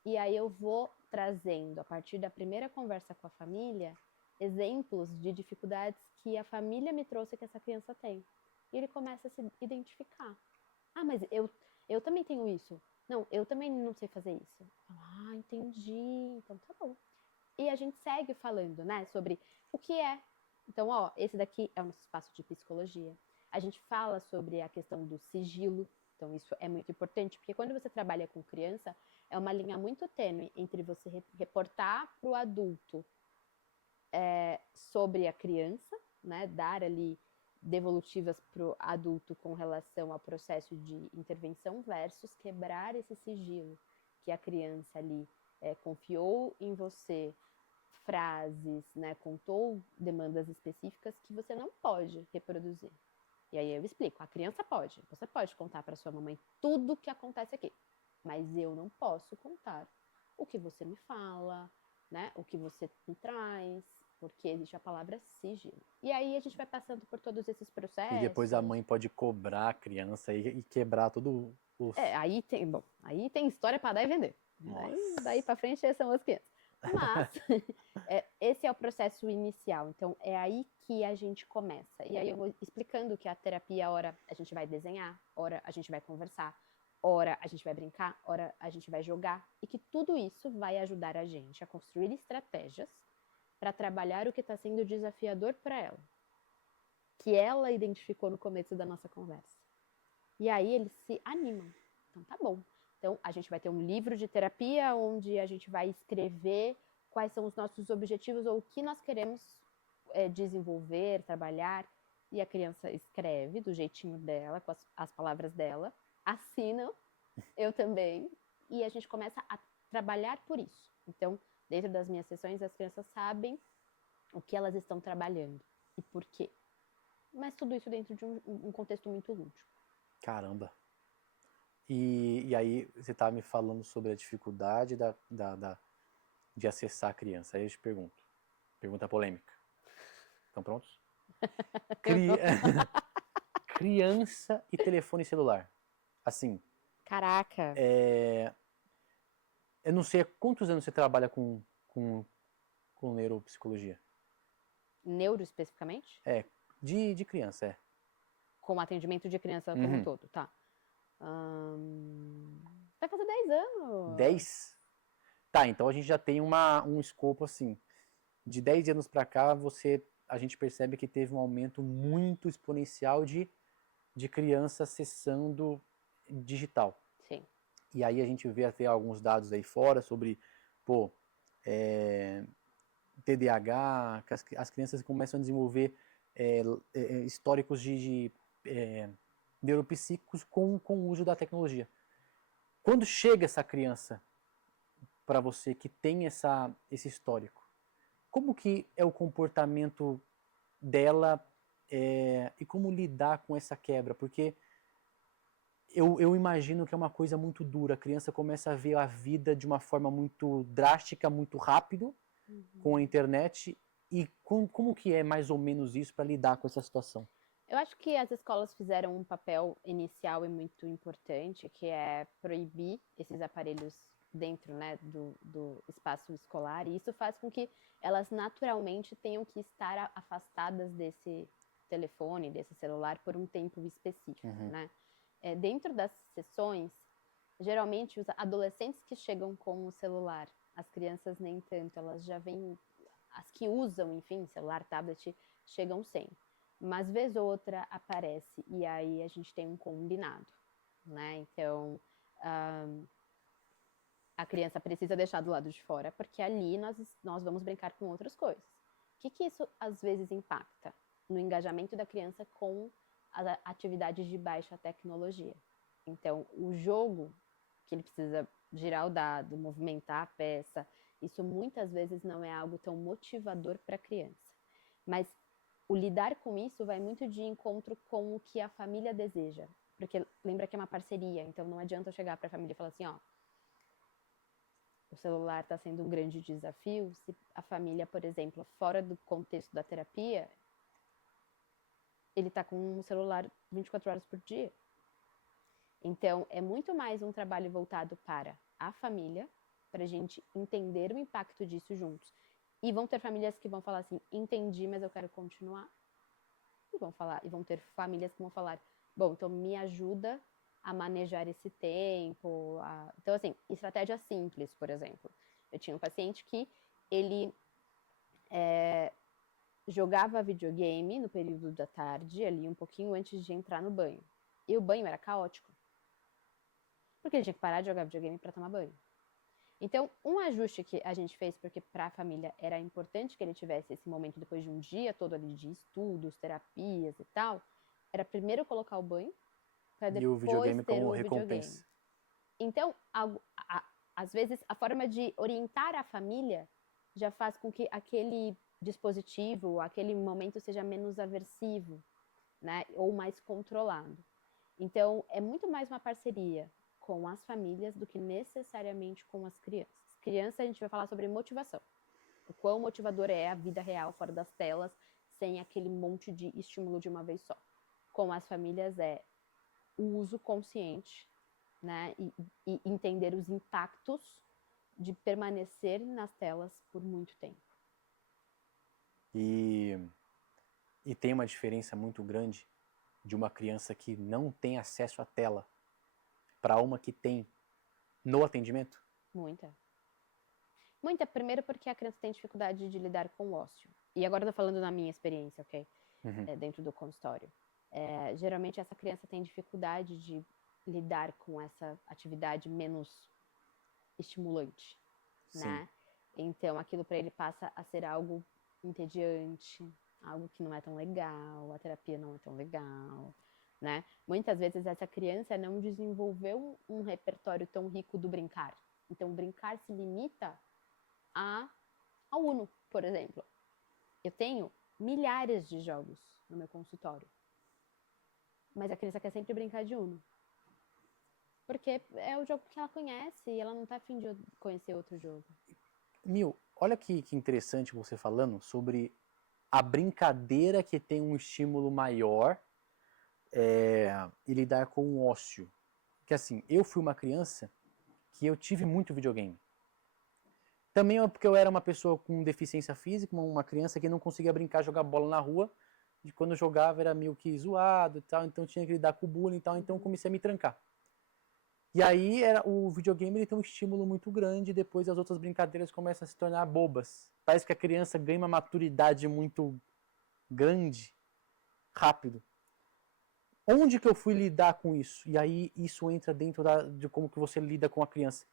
E aí eu vou trazendo, a partir da primeira conversa com a família, exemplos de dificuldades que a família me trouxe que essa criança tem. E ele começa a se identificar. Mas eu também tenho isso. Não, eu também não sei fazer isso. Entendi. Então tá bom. E a gente segue falando, né, sobre o que é. Então, esse daqui é o nosso espaço de psicologia. A gente fala sobre a questão do sigilo. Então, isso é muito importante, porque quando você trabalha com criança, é uma linha muito tênue entre você reportar para o adulto sobre a criança, né, dar ali devolutivas para o adulto com relação ao processo de intervenção versus quebrar esse sigilo que a criança ali confiou em você frases, né, contou demandas específicas que você não pode reproduzir. E aí eu explico, a criança pode, você pode contar para sua mamãe tudo o que acontece aqui, mas eu não posso contar o que você me fala, né, o que você me traz, porque existe a palavra sigilo. E aí a gente vai passando por todos esses processos. E depois a mãe pode cobrar a criança e quebrar todo o... Aí tem história para dar e vender. Daí para frente são as crianças. Mas esse é o processo inicial. Então é aí que a gente começa. E aí eu vou explicando que a terapia, ora a gente vai desenhar, ora a gente vai conversar, ora a gente vai brincar, ora a gente vai jogar. E que tudo isso vai ajudar a gente a construir estratégias para trabalhar o que está sendo desafiador para ela. Que ela identificou no começo da nossa conversa. E aí eles se animam. Então tá bom. Então a gente vai ter um livro de terapia onde a gente vai escrever quais são os nossos objetivos ou o que nós queremos desenvolver, trabalhar. E a criança escreve do jeitinho dela, com as palavras dela, assina, eu também, e a gente começa a trabalhar por isso. Então, dentro das minhas sessões, as crianças sabem o que elas estão trabalhando e por quê. Mas tudo isso dentro de um contexto muito lúdico. Caramba. E aí você tá me falando sobre a dificuldade de acessar a criança. Aí eu te pergunto. Pergunta polêmica. Estão prontos? Criança e telefone celular. Assim. Caraca. Eu não sei há quantos anos você trabalha com neuropsicologia. Neuro especificamente? De criança, Com atendimento de criança como um todo, tá. Vai fazer 10 anos. 10? Tá, então a gente já tem um escopo assim. De 10 anos pra cá, a gente percebe que teve um aumento muito exponencial de criança acessando digital. Sim. E aí a gente vê até alguns dados aí fora sobre, TDAH, que as crianças começam a desenvolver históricos de neuropsíquicos com o uso da tecnologia. Quando chega essa criança para você que tem esse histórico, como que é o comportamento dela e como lidar com essa quebra? Porque eu imagino que é uma coisa muito dura. A criança começa a ver a vida de uma forma muito drástica, muito rápido, com a internet. E como que é mais ou menos isso para lidar com essa situação? Eu acho que as escolas fizeram um papel inicial e muito importante, que é proibir esses aparelhos dentro, né, do espaço escolar. E isso faz com que elas naturalmente tenham que estar afastadas desse telefone, desse celular, por um tempo específico, né? Dentro das sessões, geralmente os adolescentes que chegam com o celular, as crianças nem tanto, elas já vêm, as que usam, enfim, celular, tablet, chegam sem. Mas vez ou outra aparece e aí a gente tem um combinado, né? Então, a criança precisa deixar do lado de fora, porque ali nós vamos brincar com outras coisas. O que isso às vezes impacta? No engajamento da criança com as atividades de baixa tecnologia. Então, o jogo, que ele precisa girar o dado, movimentar a peça, isso muitas vezes não é algo tão motivador para a criança. Mas o lidar com isso vai muito de encontro com o que a família deseja. Porque lembra que é uma parceria, então não adianta eu chegar para a família e falar assim, ó, o celular está sendo um grande desafio, se a família, por exemplo, fora do contexto da terapia, ele está com o celular 24 horas por dia. Então, é muito mais um trabalho voltado para a família, para a gente entender o impacto disso juntos. E vão ter famílias que vão falar assim, entendi, mas eu quero continuar. E vão ter famílias que vão falar, bom, então me ajuda a manejar esse tempo. Então, assim, estratégia simples, por exemplo. Eu tinha um paciente que ele jogava videogame no período da tarde, ali um pouquinho antes de entrar no banho. E o banho era caótico. Porque ele tinha que parar de jogar videogame para tomar banho. Então, um ajuste que a gente fez, porque para a família era importante que ele tivesse esse momento depois de um dia todo ali de estudos, terapias e tal, era primeiro colocar o banho, para depois e o videogame ter como o recompensa. videogame. Então, às vezes, a forma de orientar a família já faz com que aquele dispositivo, aquele momento seja menos aversivo, né? Ou mais controlado. Então, é muito mais uma parceria com as famílias do que necessariamente com as crianças. Criança, a gente vai falar sobre motivação. O quão motivador é a vida real fora das telas, sem aquele monte de estímulo de uma vez só. Com as famílias é o uso consciente, né? E entender os impactos de permanecer nas telas por muito tempo. E tem uma diferença muito grande de uma criança que não tem acesso à tela para uma que tem no atendimento? Muita. Muita, primeiro porque a criança tem dificuldade de lidar com o ócio. E agora eu tô falando na minha experiência, ok? Dentro do consultório. Geralmente essa criança tem dificuldade de lidar com essa atividade menos estimulante, né? Então aquilo para ele passa a ser algo entediante, algo que não é tão legal, a terapia não é tão legal, né? Muitas vezes essa criança não desenvolveu um repertório tão rico do brincar. Então brincar se limita ao Uno, por exemplo. Eu tenho milhares de jogos no meu consultório, mas a criança quer sempre brincar de Uno. Porque é o jogo que ela conhece e ela não tá afim de conhecer outro jogo. Olha que interessante você falando sobre a brincadeira que tem um estímulo maior e lidar com o ócio. Porque assim, eu fui uma criança que eu tive muito videogame. Também é porque eu era uma pessoa com deficiência física, uma criança que não conseguia brincar, jogar bola na rua. E quando eu jogava era meio que zoado e tal, então tinha que lidar com o bullying e tal, então eu comecei a me trancar. E aí o videogame ele tem um estímulo muito grande e depois as outras brincadeiras começam a se tornar bobas. Parece que a criança ganha uma maturidade muito grande, rápido. Onde que eu fui lidar com isso? E aí isso entra dentro de como que você lida com a criança.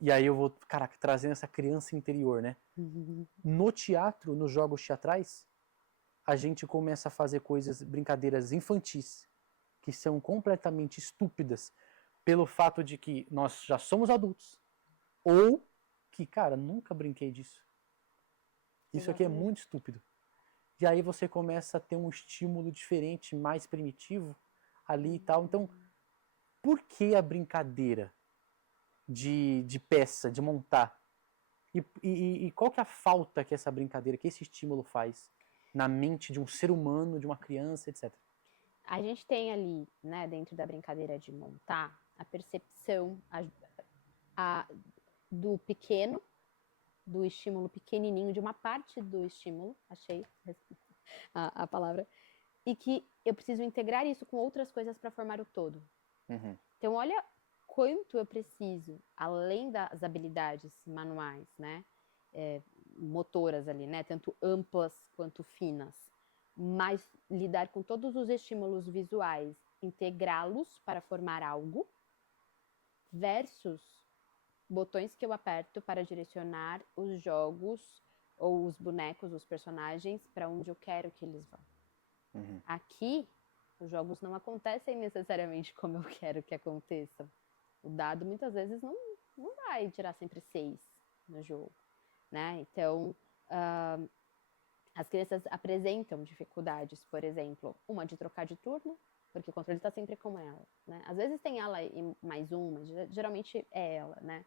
E aí eu vou, caraca, trazendo essa criança interior, né? No teatro, nos jogos teatrais, a gente começa a fazer brincadeiras infantis, que são completamente estúpidas, pelo fato de que nós já somos adultos, ou que, cara, nunca brinquei disso. Isso aqui é muito estúpido. E aí você começa a ter um estímulo diferente, mais primitivo ali e tal. Então, por que a brincadeira de peça, de montar? E qual que é a falta que essa brincadeira, que esse estímulo faz na mente de um ser humano, de uma criança, etc? A gente tem ali, né, dentro da brincadeira de montar, a percepção do pequeno, do estímulo pequenininho, de uma parte do estímulo, achei a palavra, e que eu preciso integrar isso com outras coisas para formar o todo. Então, olha quanto eu preciso, além das habilidades manuais, né, motoras ali, né, tanto amplas quanto finas, mas lidar com todos os estímulos visuais, integrá-los para formar algo, versus botões que eu aperto para direcionar os jogos ou os bonecos, os personagens, para onde eu quero que eles vão. Aqui, os jogos não acontecem necessariamente como eu quero que aconteçam. O dado, muitas vezes, não vai tirar sempre 6 no jogo, né? Então, as crianças apresentam dificuldades, por exemplo, uma de trocar de turno, porque o controle está sempre com ela, né? Às vezes tem ela e mais uma, mas geralmente é ela, né?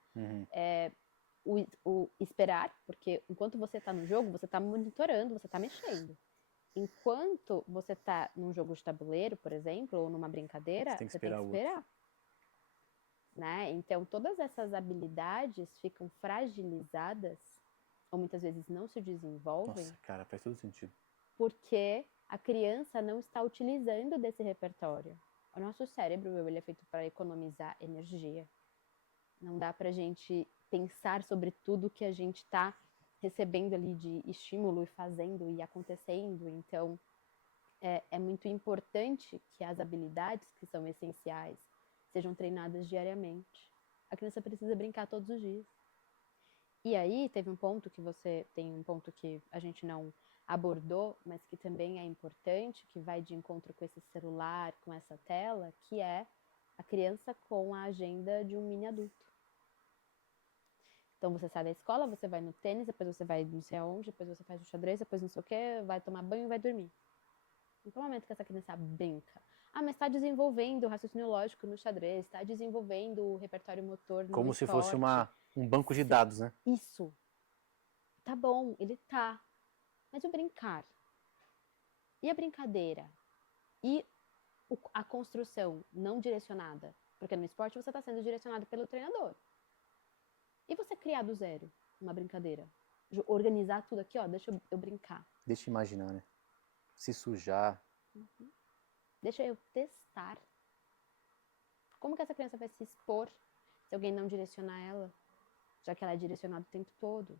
O esperar, porque enquanto você está no jogo, você está monitorando, você está mexendo. Enquanto você está num jogo de tabuleiro, por exemplo, ou numa brincadeira, Você tem que esperar. Né? Então, todas essas habilidades ficam fragilizadas, ou muitas vezes não se desenvolvem. Nossa, cara, faz todo sentido. Porque a criança não está utilizando desse repertório. O nosso cérebro, ele é feito para economizar energia. Não dá para a gente pensar sobre tudo que a gente está recebendo ali de estímulo e fazendo e acontecendo. Então, é muito importante que as habilidades que são essenciais sejam treinadas diariamente. A criança precisa brincar todos os dias. E aí, tem um ponto que a gente não abordou, mas que também é importante, que vai de encontro com esse celular, com essa tela, que é a criança com a agenda de um mini adulto. Então, você sai da escola, você vai no tênis, depois você vai não sei aonde, depois você faz o xadrez, depois não sei o quê, vai tomar banho e vai dormir. Em qual momento que essa criança brinca? Mas está desenvolvendo o raciocínio lógico no xadrez, está desenvolvendo o repertório motor no Como esporte. se fosse um banco de dados, né? Isso. tá bom, ele tá. Mas o brincar, e a brincadeira, e a construção não direcionada, porque no esporte você está sendo direcionado pelo treinador. E você criar do zero uma brincadeira? Organizar tudo aqui, ó, deixa eu brincar. Deixa eu imaginar, né? Se sujar. Deixa eu testar. Como que essa criança vai se expor se alguém não direcionar ela? Já que ela é direcionada o tempo todo.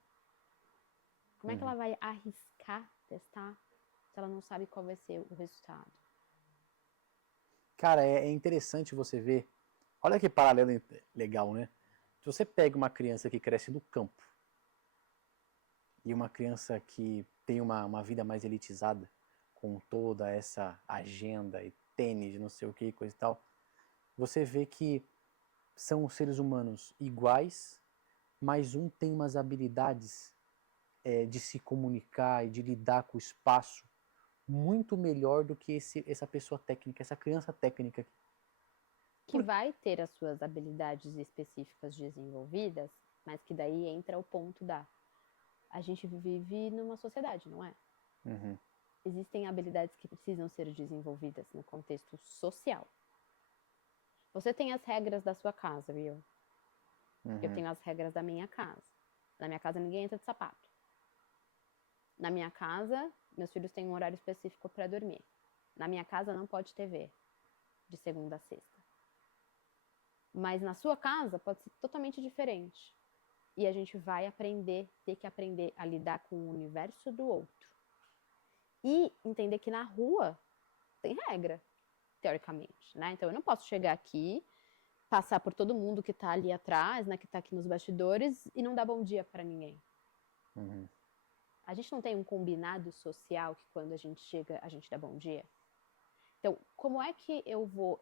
Como é que ela vai arriscar testar se ela não sabe qual vai ser o resultado? Cara, é interessante você ver. Olha que paralelo legal, né? Se você pega uma criança que cresce no campo e uma criança que tem uma vida mais elitizada, com toda essa agenda e tênis, não sei o que, coisa e tal, você vê que são seres humanos iguais, mas um tem umas habilidades de se comunicar e de lidar com o espaço muito melhor do que essa pessoa técnica, essa criança técnica. Que vai ter as suas habilidades específicas desenvolvidas, mas que daí entra o ponto a gente vive numa sociedade, não é? Uhum. Existem habilidades que precisam ser desenvolvidas no contexto social. Você tem as regras da sua casa, viu? Eu tenho as regras da minha casa. Na minha casa ninguém entra de sapato. Na minha casa, meus filhos têm um horário específico para dormir. Na minha casa não pode TV, de segunda a sexta. Mas na sua casa pode ser totalmente diferente. E a gente vai ter que aprender a lidar com o universo do outro. E entender que na rua tem regra, teoricamente, né? Então eu não posso chegar aqui, passar por todo mundo que tá ali atrás, né, que tá aqui nos bastidores e não dar bom dia para ninguém. A gente não tem um combinado social que quando a gente chega, a gente dá bom dia? Então, como é que eu vou...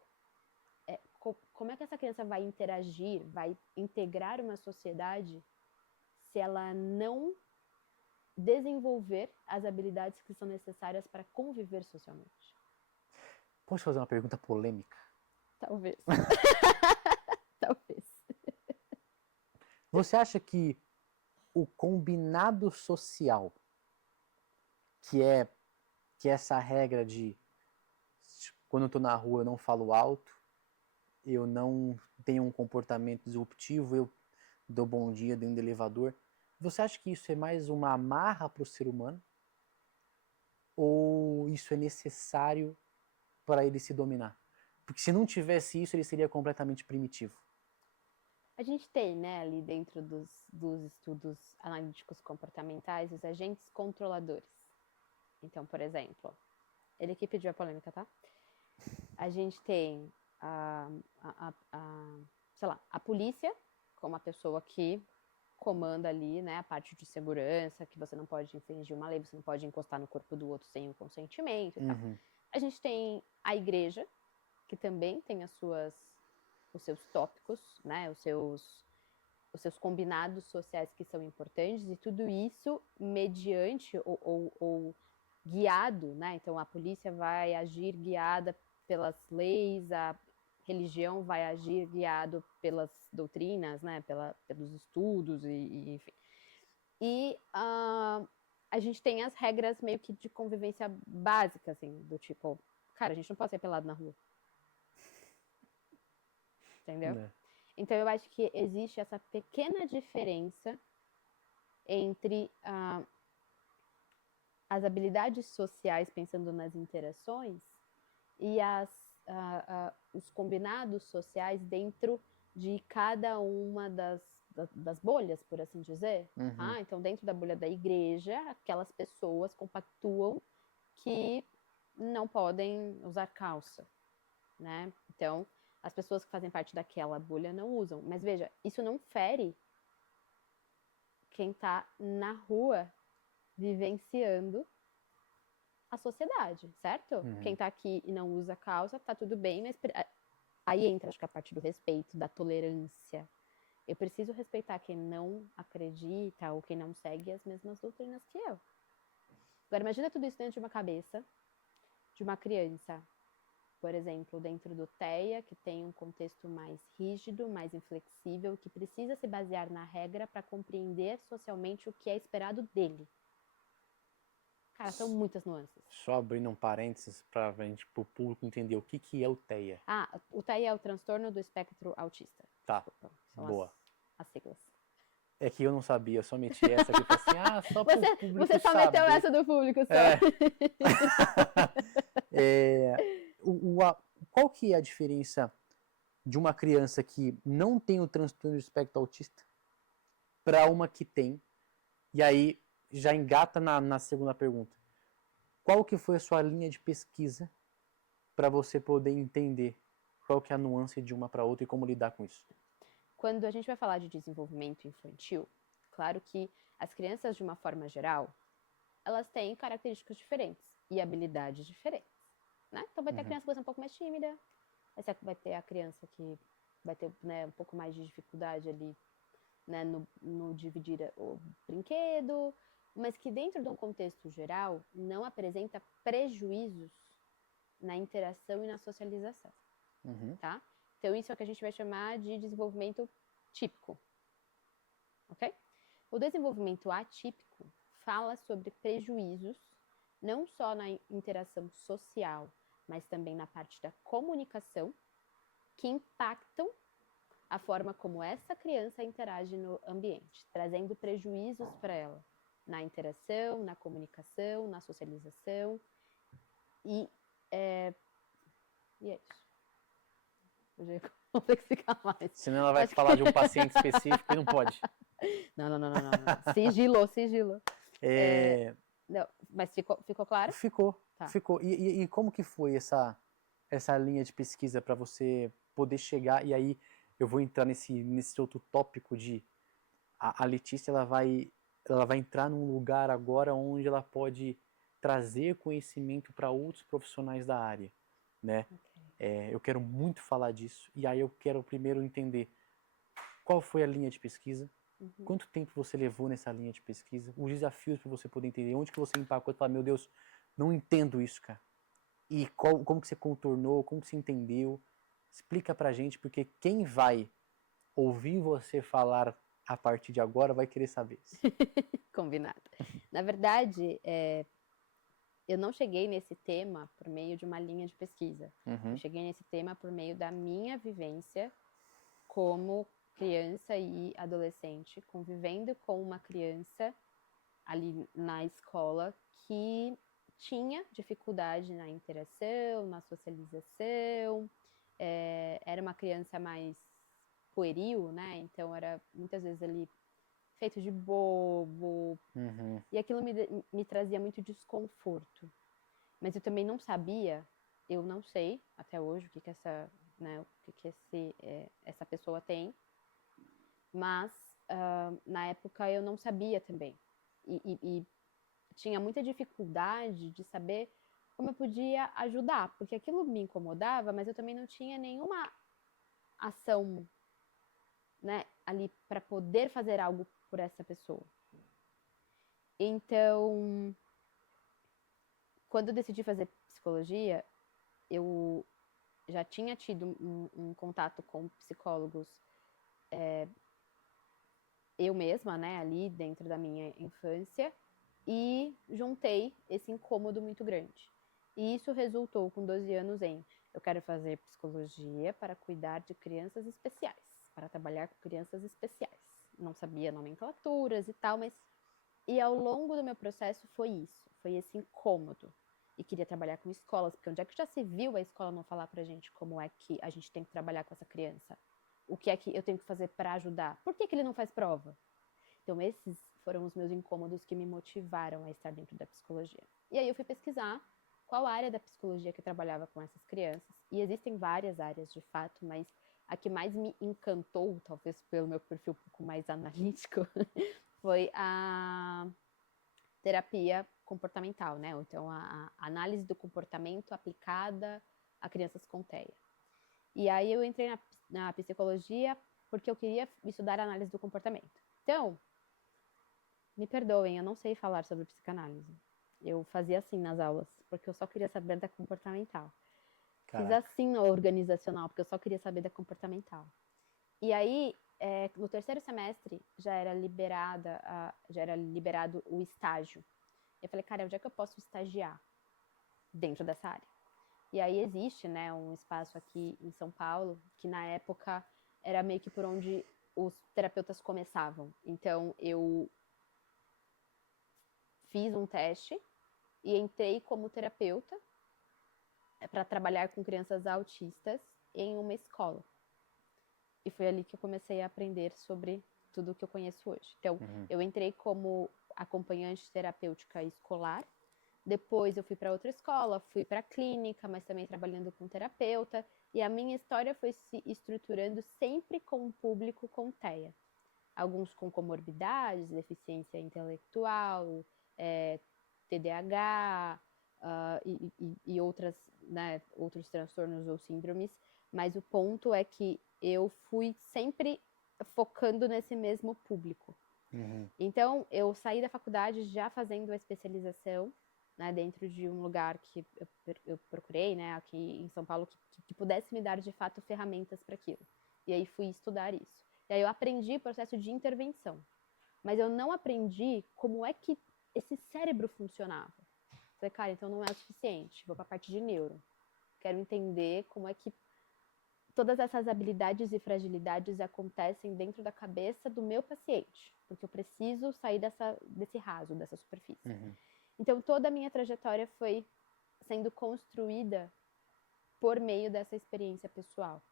como é que essa criança vai interagir, vai integrar uma sociedade se ela não desenvolver as habilidades que são necessárias para conviver socialmente? Posso fazer uma pergunta polêmica? Talvez. Talvez. Você acha que o combinado social, que é essa regra de quando eu tô na rua eu não falo alto, eu não tenho um comportamento disruptivo, eu dou bom dia dentro do elevador, você acha que isso é mais uma amarra para o ser humano? Ou isso é necessário para ele se dominar? Porque se não tivesse isso, ele seria completamente primitivo. A gente tem, né, ali dentro dos estudos analíticos comportamentais, os agentes controladores. Então, por exemplo, ele que pediu a polêmica, tá? A gente tem sei lá, a polícia, como a pessoa que comanda ali, né, a parte de segurança, que você não pode infringir uma lei, você não pode encostar no corpo do outro sem o consentimento e tal. A gente tem a igreja, que também tem os seus tópicos, né, os seus combinados sociais que são importantes, e tudo isso mediante ou guiado, né? Então a polícia vai agir guiada pelas leis, a religião vai agir guiado pelas doutrinas, né? Pelos estudos e enfim. E a gente tem as regras meio que de convivência básica, assim, do tipo, cara, a gente não pode ser pelado na rua. Entendeu? Então eu acho que existe essa pequena diferença entre as habilidades sociais, pensando nas interações, e os combinados sociais dentro de cada uma das bolhas, por assim dizer. Então, dentro da bolha da igreja, aquelas pessoas compactuam que não podem usar calça, né? Então, as pessoas que fazem parte daquela bolha não usam. Mas veja, isso não fere quem está na rua vivenciando a sociedade, certo? Quem está aqui e não usa calça, tá tudo bem, mas aí entra, acho que a parte do respeito, da tolerância. Eu preciso respeitar quem não acredita ou quem não segue as mesmas doutrinas que eu. Agora, imagina tudo isso dentro de uma cabeça de uma criança por exemplo, dentro do TEA, que tem um contexto mais rígido, mais inflexível, que precisa se basear na regra para compreender socialmente o que é esperado dele. Cara, são muitas nuances. Só abrindo um parênteses para o público entender o que é o TEA. O TEA é o transtorno do espectro autista. Tá, Desculpa, são boa. as siglas. É que eu não sabia, eu só meti essa aqui pra assim, só pro público Você só saber. meteu essa do público, só. Qual que é a diferença de uma criança que não tem o transtorno do espectro autista para uma que tem? E aí já engata na segunda pergunta. Qual que foi a sua linha de pesquisa para você poder entender qual que é a nuance de uma para outra e como lidar com isso? Quando a gente vai falar de desenvolvimento infantil, claro que as crianças, de uma forma geral, elas têm características diferentes e habilidades diferentes, né? Então vai ter a criança que vai ser um pouco mais tímida, vai ter a criança que vai ter, né, um pouco mais de dificuldade ali, né, no dividir o brinquedo, mas que dentro de um contexto geral não apresenta prejuízos na interação e na socialização, tá? Então isso é o que a gente vai chamar de desenvolvimento típico, ok? O desenvolvimento atípico fala sobre prejuízos, não só na interação social, mas também na parte da comunicação, que impactam a forma como essa criança interage no ambiente, trazendo prejuízos para ela na interação, na comunicação, na socialização. E é isso. Hoje eu complexificar mais. Senão ela vai falar de um paciente específico e não pode. Não. Sigilo. Não, mas ficou claro? Ficou, Tá. ficou. E como que foi essa linha de pesquisa para você poder chegar? E aí eu vou entrar nesse outro tópico de a Letícia ela vai entrar num lugar agora onde ela pode trazer conhecimento para outros profissionais da área, né? Okay. Eu quero muito falar disso e aí eu quero primeiro entender qual foi a linha de pesquisa, quanto tempo você levou nessa linha de pesquisa, os desafios para você poder entender, onde que você empacou e falar, meu Deus, não entendo isso, cara. E como que você contornou, como que você entendeu? Explica pra gente, porque quem vai ouvir você falar a partir de agora vai querer saber. Combinado. Na verdade, eu não cheguei nesse tema por meio de uma linha de pesquisa. Eu cheguei nesse tema por meio da minha vivência como criança e adolescente, convivendo com uma criança ali na escola que tinha dificuldade na interação, na socialização, era uma criança mais pueril, né? Então era muitas vezes ali feito de bobo, e aquilo me trazia muito desconforto. Mas eu também não sabia, eu não sei até hoje o que essa, né, o que essa pessoa tem, mas na época eu não sabia também. E tinha muita dificuldade de saber como eu podia ajudar, porque aquilo me incomodava, mas eu também não tinha nenhuma ação, né, ali para poder fazer algo por essa pessoa. Então, quando eu decidi fazer psicologia, eu já tinha tido um contato com psicólogos, eu mesma, né, ali dentro da minha infância, e juntei esse incômodo muito grande. E isso resultou com 12 anos em eu quero fazer psicologia para cuidar de crianças especiais, para trabalhar com crianças especiais. Não sabia nomenclaturas e tal, mas... E ao longo do meu processo foi isso, foi esse incômodo. E queria trabalhar com escolas, porque onde é que já se viu a escola não falar pra gente como é que a gente tem que trabalhar com essa criança? O que é que eu tenho que fazer para ajudar? Por que ele não faz prova? Então esses foram os meus incômodos que me motivaram a estar dentro da psicologia. E aí eu fui pesquisar qual área da psicologia que trabalhava com essas crianças. E existem várias áreas de fato, mas a que mais me encantou, talvez pelo meu perfil um pouco mais analítico, foi a terapia comportamental, né? Então, a análise do comportamento aplicada a crianças com TEA. E aí eu entrei na psicologia porque eu queria estudar a análise do comportamento. Então, me perdoem, eu não sei falar sobre psicanálise. Eu fazia assim nas aulas, porque eu só queria saber da comportamental. Fiz assim no organizacional, porque eu só queria saber da comportamental. E aí, no terceiro semestre, já era liberado o estágio. Eu falei, cara, onde é que eu posso estagiar dentro dessa área? E aí existe, né, um espaço aqui em São Paulo, que na época era meio que por onde os terapeutas começavam. Então, eu fiz um teste e entrei como terapeuta para trabalhar com crianças autistas em uma escola. E foi ali que eu comecei a aprender sobre tudo o que eu conheço hoje. Então, eu entrei como acompanhante terapêutica escolar. Depois eu fui para outra escola, fui para a clínica, mas também trabalhando com terapeuta. E a minha história foi se estruturando sempre com o público com TEA. Alguns com comorbidades, deficiência intelectual, TDAH e outras, né, outros transtornos ou síndromes. Mas o ponto é que eu fui sempre focando nesse mesmo público. Então, eu saí da faculdade já fazendo a especialização, né, dentro de um lugar que eu procurei, né, aqui em São Paulo, que pudesse me dar, de fato, ferramentas para aquilo. E aí fui estudar isso. E aí eu aprendi o processo de intervenção. Mas eu não aprendi como é que esse cérebro funcionava. Falei, cara, então não é o suficiente. Vou para a parte de neuro. Quero entender como é que todas essas habilidades e fragilidades acontecem dentro da cabeça do meu paciente. Porque eu preciso sair desse raso, dessa superfície. Então, toda a minha trajetória foi sendo construída por meio dessa experiência pessoal.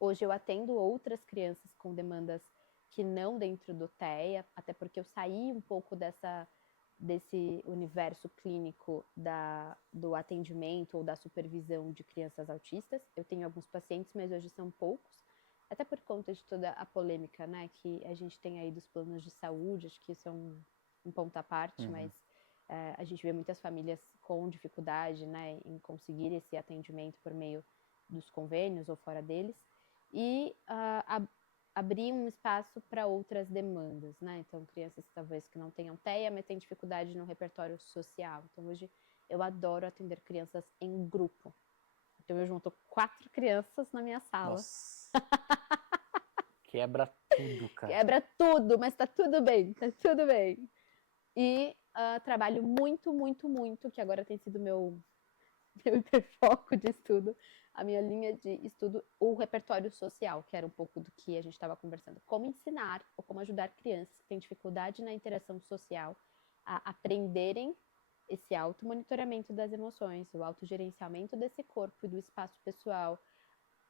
Hoje eu atendo outras crianças com demandas que não dentro do TEA, até porque eu saí um pouco desse universo clínico do atendimento ou da supervisão de crianças autistas. Eu tenho alguns pacientes, mas hoje são poucos, até por conta de toda a polêmica, né, que a gente tem aí dos planos de saúde. Acho que isso é um ponto à parte, mas a gente vê muitas famílias com dificuldade, né, em conseguir esse atendimento por meio dos convênios ou fora deles, e abrir um espaço para outras demandas, né? Então, crianças talvez que não tenham TEA, mas têm dificuldade no repertório social. Então, hoje eu adoro atender crianças em grupo. Então, eu junto 4 crianças na minha sala. Nossa. Quebra tudo, cara. Quebra tudo, mas tá tudo bem, tá tudo bem. E trabalho muito, muito, muito, que agora tem sido meu hiperfoco de estudo, a minha linha de estudo, o repertório social, que era um pouco do que a gente estava conversando. Como ensinar ou como ajudar crianças que têm dificuldade na interação social a aprenderem esse automonitoramento das emoções, o autogerenciamento desse corpo e do espaço pessoal,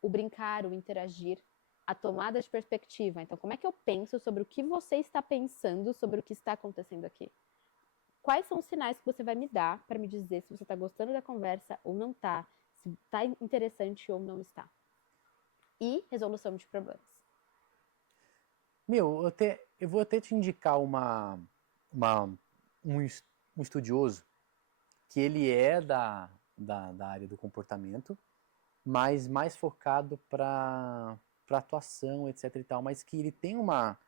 o brincar, o interagir, a tomada de perspectiva. Então, como é que eu penso sobre o que você está pensando sobre o que está acontecendo aqui? Quais são os sinais que você vai me dar para me dizer se você está gostando da conversa ou não está, se está interessante ou não está? E resolução de problemas. Meu, eu vou até te indicar um estudioso que ele é da área do comportamento, mas mais focado para atuação, etc e tal, mas que ele tem uma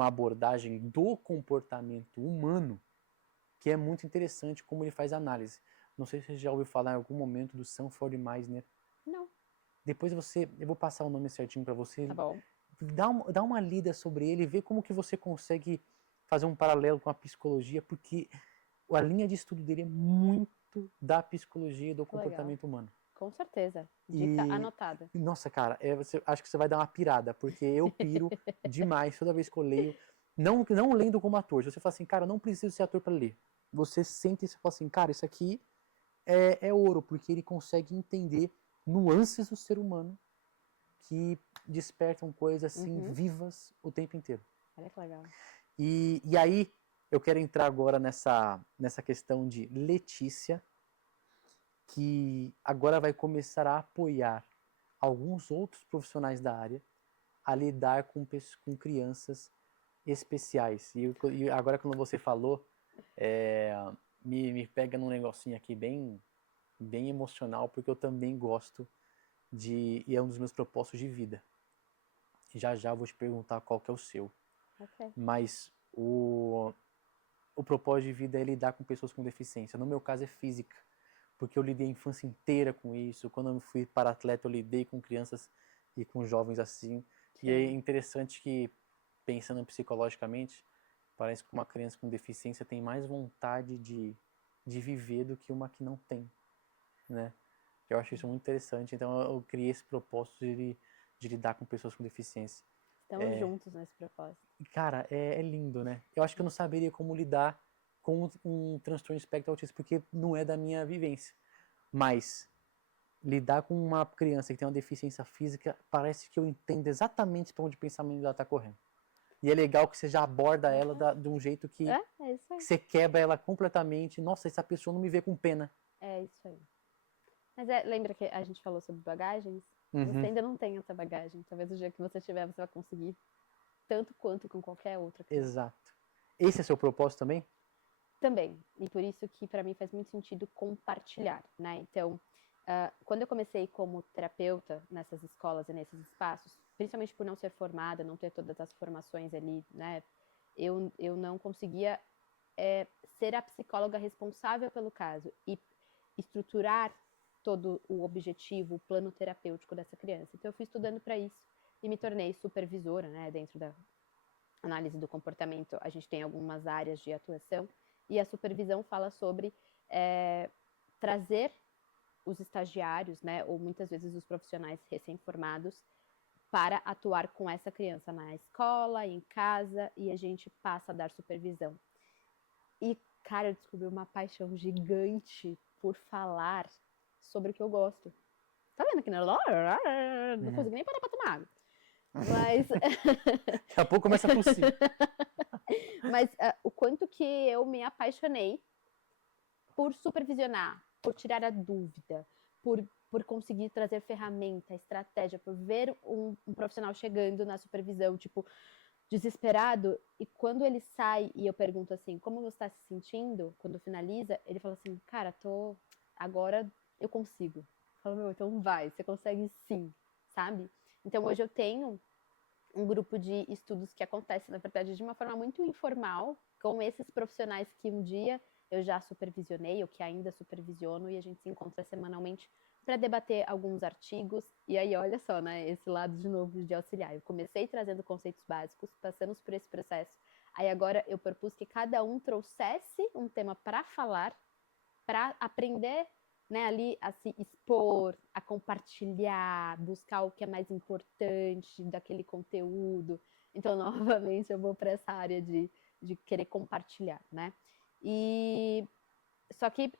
abordagem do comportamento humano que é muito interessante como ele faz análise. Não sei se você já ouviu falar em algum momento do Sanford Meisner. Não. Depois eu vou passar o nome certinho para você. Tá bom. Dá uma lida sobre ele, ver como que você consegue fazer um paralelo com a psicologia, porque a linha de estudo dele é muito da psicologia e do comportamento humano. Com certeza. Dica anotada. Nossa, cara, acho que você vai dar uma pirada, porque eu piro demais toda vez que eu leio. Não lendo como ator. Se você fala assim, cara, eu não preciso ser ator para ler. Você sente e você fala assim, cara, isso aqui é ouro, porque ele consegue entender nuances do ser humano que despertam coisas assim vivas o tempo inteiro. Olha que legal. E aí, eu quero entrar agora nessa questão de Letícia, que agora vai começar a apoiar alguns outros profissionais da área a lidar com crianças especiais. E agora, quando você falou, me pega num negocinho aqui bem emocional, porque eu também gosto e é um dos meus propósitos de vida. Já já vou te perguntar qual que é o seu. Okay. Mas o propósito de vida é lidar com pessoas com deficiência. No meu caso é física, porque eu lidei a infância inteira com isso. Quando eu fui para atleta, eu lidei com crianças e com jovens assim. E é interessante que, pensando psicologicamente, parece que uma criança com deficiência tem mais vontade de viver do que uma que não tem, né? Eu acho isso muito interessante. Então eu criei esse propósito de lidar com pessoas com deficiência. Estamos juntos nesse propósito. Cara, é lindo, né? Eu acho que eu não saberia como lidar com um transtorno de espectro autista, porque não é da minha vivência. Mas lidar com uma criança que tem uma deficiência física, parece que eu entendo exatamente para onde o pensamento dela está correndo. E é legal que você já aborda ela de um jeito que, É isso aí. que você quebra ela completamente. Nossa, essa pessoa não me vê com pena. É isso aí. Mas lembra que a gente falou sobre bagagens? Uhum. Você ainda não tem essa bagagem. Talvez o dia que você tiver, você vai conseguir tanto quanto com qualquer outra coisa. Exato. Esse é seu propósito também? Também. E por isso que para mim faz muito sentido compartilhar, né? Então, quando eu comecei como terapeuta nessas escolas e nesses espaços, principalmente por não ser formada, não ter todas as formações ali, né? Eu não conseguia ser a psicóloga responsável pelo caso e estruturar todo o objetivo, o plano terapêutico dessa criança. Então, eu fui estudando para isso e me tornei supervisora, né? Dentro da análise do comportamento, a gente tem algumas áreas de atuação e a supervisão fala sobre trazer os estagiários, né, ou muitas vezes os profissionais recém-formados para atuar com essa criança na escola, em casa, e a gente passa a dar supervisão. E, cara, eu descobri uma paixão gigante por falar sobre o que eu gosto. Tá vendo que não consigo nem parar pra tomar água. Mas... Daqui a pouco começa a tossir. Mas o quanto que eu me apaixonei por supervisionar, por tirar a dúvida, por conseguir trazer ferramenta, estratégia, por ver um profissional chegando na supervisão, tipo, desesperado, e quando ele sai e eu pergunto assim, como você está se sentindo? Quando finaliza, ele fala assim, cara, agora eu consigo. Eu falo, meu, então vai, você consegue sim, sabe? Então hoje eu tenho um grupo de estudos que acontece, na verdade, de uma forma muito informal, com esses profissionais que um dia eu já supervisionei, ou que ainda supervisiono, e a gente se encontra semanalmente para debater alguns artigos. E aí, olha só, né, esse lado de novo de auxiliar. Eu comecei trazendo conceitos básicos, passamos por esse processo, aí agora eu propus que cada um trouxesse um tema para falar, para aprender, né, ali a se expor, a compartilhar, buscar o que é mais importante daquele conteúdo. Então, novamente, eu vou para essa área de querer compartilhar, né? E só que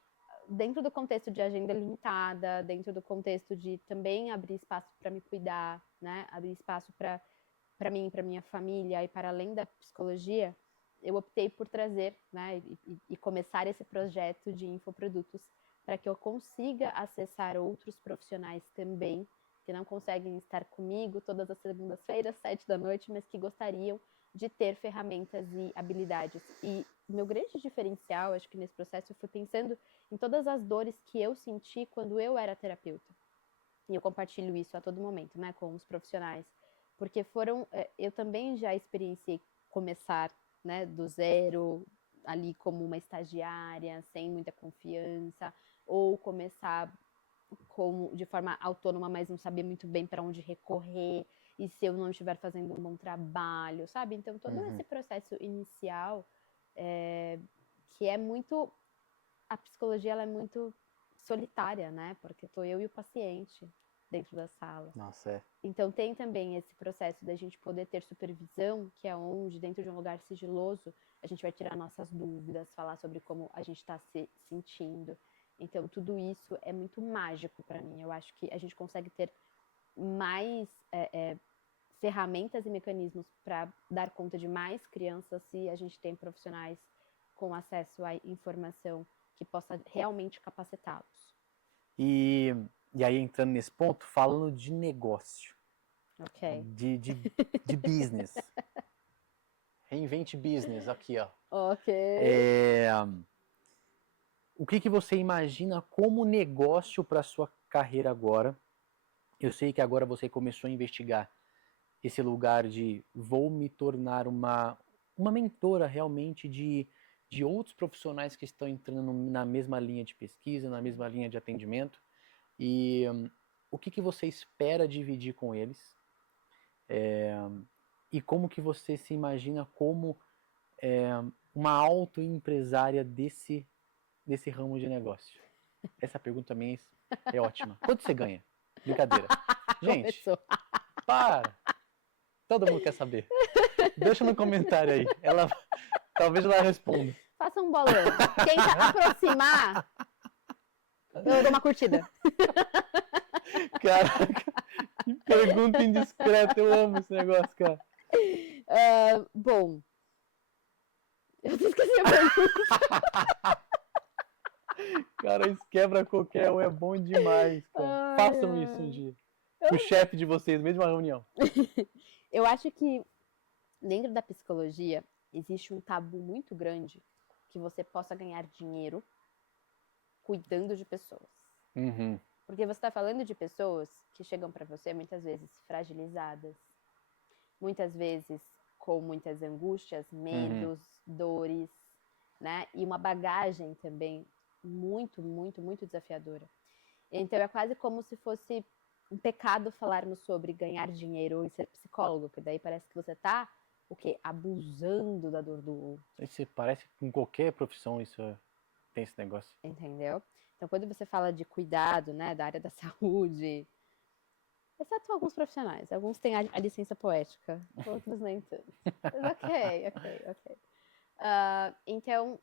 dentro do contexto de agenda limitada, dentro do contexto de também abrir espaço para me cuidar, né? Abrir espaço para mim, para minha família e para além da psicologia, eu optei por trazer, né, e começar esse projeto de infoprodutos para que eu consiga acessar outros profissionais também, que não conseguem estar comigo todas as segundas-feiras, 7 da noite, mas que gostariam de ter ferramentas e habilidades. E o meu grande diferencial, acho que nesse processo, eu fui pensando em todas as dores que eu senti quando eu era terapeuta. E eu compartilho isso a todo momento, né, com os profissionais. Porque eu também já experienciei começar, né, do zero, ali como uma estagiária, sem muita confiança, ou começar de forma autônoma, mas não saber muito bem para onde recorrer, e se eu não estiver fazendo um bom trabalho, sabe? Então, todo esse processo inicial, que é muito... A psicologia, ela é muito solitária, né? Porque estou eu e o paciente dentro da sala. Nossa, é. Então, tem também esse processo da gente poder ter supervisão, que é onde, dentro de um lugar sigiloso, a gente vai tirar nossas dúvidas, falar sobre como a gente está se sentindo. Então, tudo isso é muito mágico para mim. Eu acho que a gente consegue ter mais ferramentas e mecanismos para dar conta de mais crianças se a gente tem profissionais com acesso à informação que possa realmente capacitá-los. E aí, entrando nesse ponto, falando de negócio. Ok. De business. Reinvente business, aqui, ó. Ok. O que você imagina como negócio para sua carreira agora? Eu sei que agora você começou a investigar esse lugar de vou me tornar uma mentora realmente de de outros profissionais que estão entrando na mesma linha de pesquisa, na mesma linha de atendimento, e o que você espera dividir com eles, e como que você se imagina como uma autoempresária desse ramo de negócio? Essa pergunta também é ótima. Quanto você ganha? Brincadeira. Gente, Começou. para! Todo mundo quer saber. Deixa no comentário aí. Talvez ela responda. Faça um bolão. Quem aproximar, eu dou uma curtida. Caraca, que pergunta indiscreta. Eu amo esse negócio, cara. Bom, eu esqueci a pergunta. Cara, isso quebra qualquer um, é bom demais, cara. Façam isso um dia. O chefe de vocês, mesmo uma reunião. Eu acho que dentro da psicologia existe um tabu muito grande que você possa ganhar dinheiro cuidando de pessoas. Uhum. Porque você está falando de pessoas que chegam para você muitas vezes fragilizadas, muitas vezes com muitas angústias, medos, dores, né? E uma bagagem também muito, muito, muito desafiadora. Então é quase como se fosse um pecado falarmos sobre ganhar dinheiro e ser psicólogo, porque daí parece que você está o quê? Abusando da dor do outro. Isso parece que com qualquer profissão isso tem esse negócio. Entendeu? Então, quando você fala de cuidado, né, da área da saúde, exceto alguns profissionais, alguns têm a licença poética, outros nem tanto. Mas ok. Então,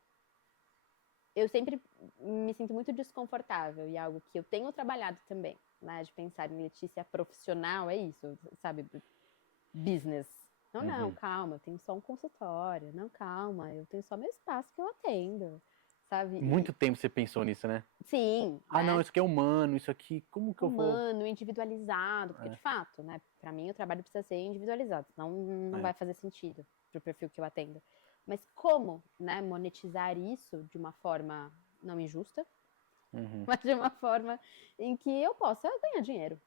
eu sempre me sinto muito desconfortável e algo que eu tenho trabalhado também, né, de pensar em Letícia profissional, é isso, sabe, business. Não, calma, eu tenho só um consultório, não, calma, eu tenho só meu espaço que eu atendo, sabe? Muito tempo você pensou nisso, né? Sim. Ah, né? não, isso aqui é humano, isso aqui, como que eu vou... Humano, individualizado, porque de fato, né, pra mim o trabalho precisa ser individualizado, senão não vai fazer sentido pro perfil que eu atendo. Mas como, né, monetizar isso de uma forma não injusta, mas de uma forma em que eu possa ganhar dinheiro.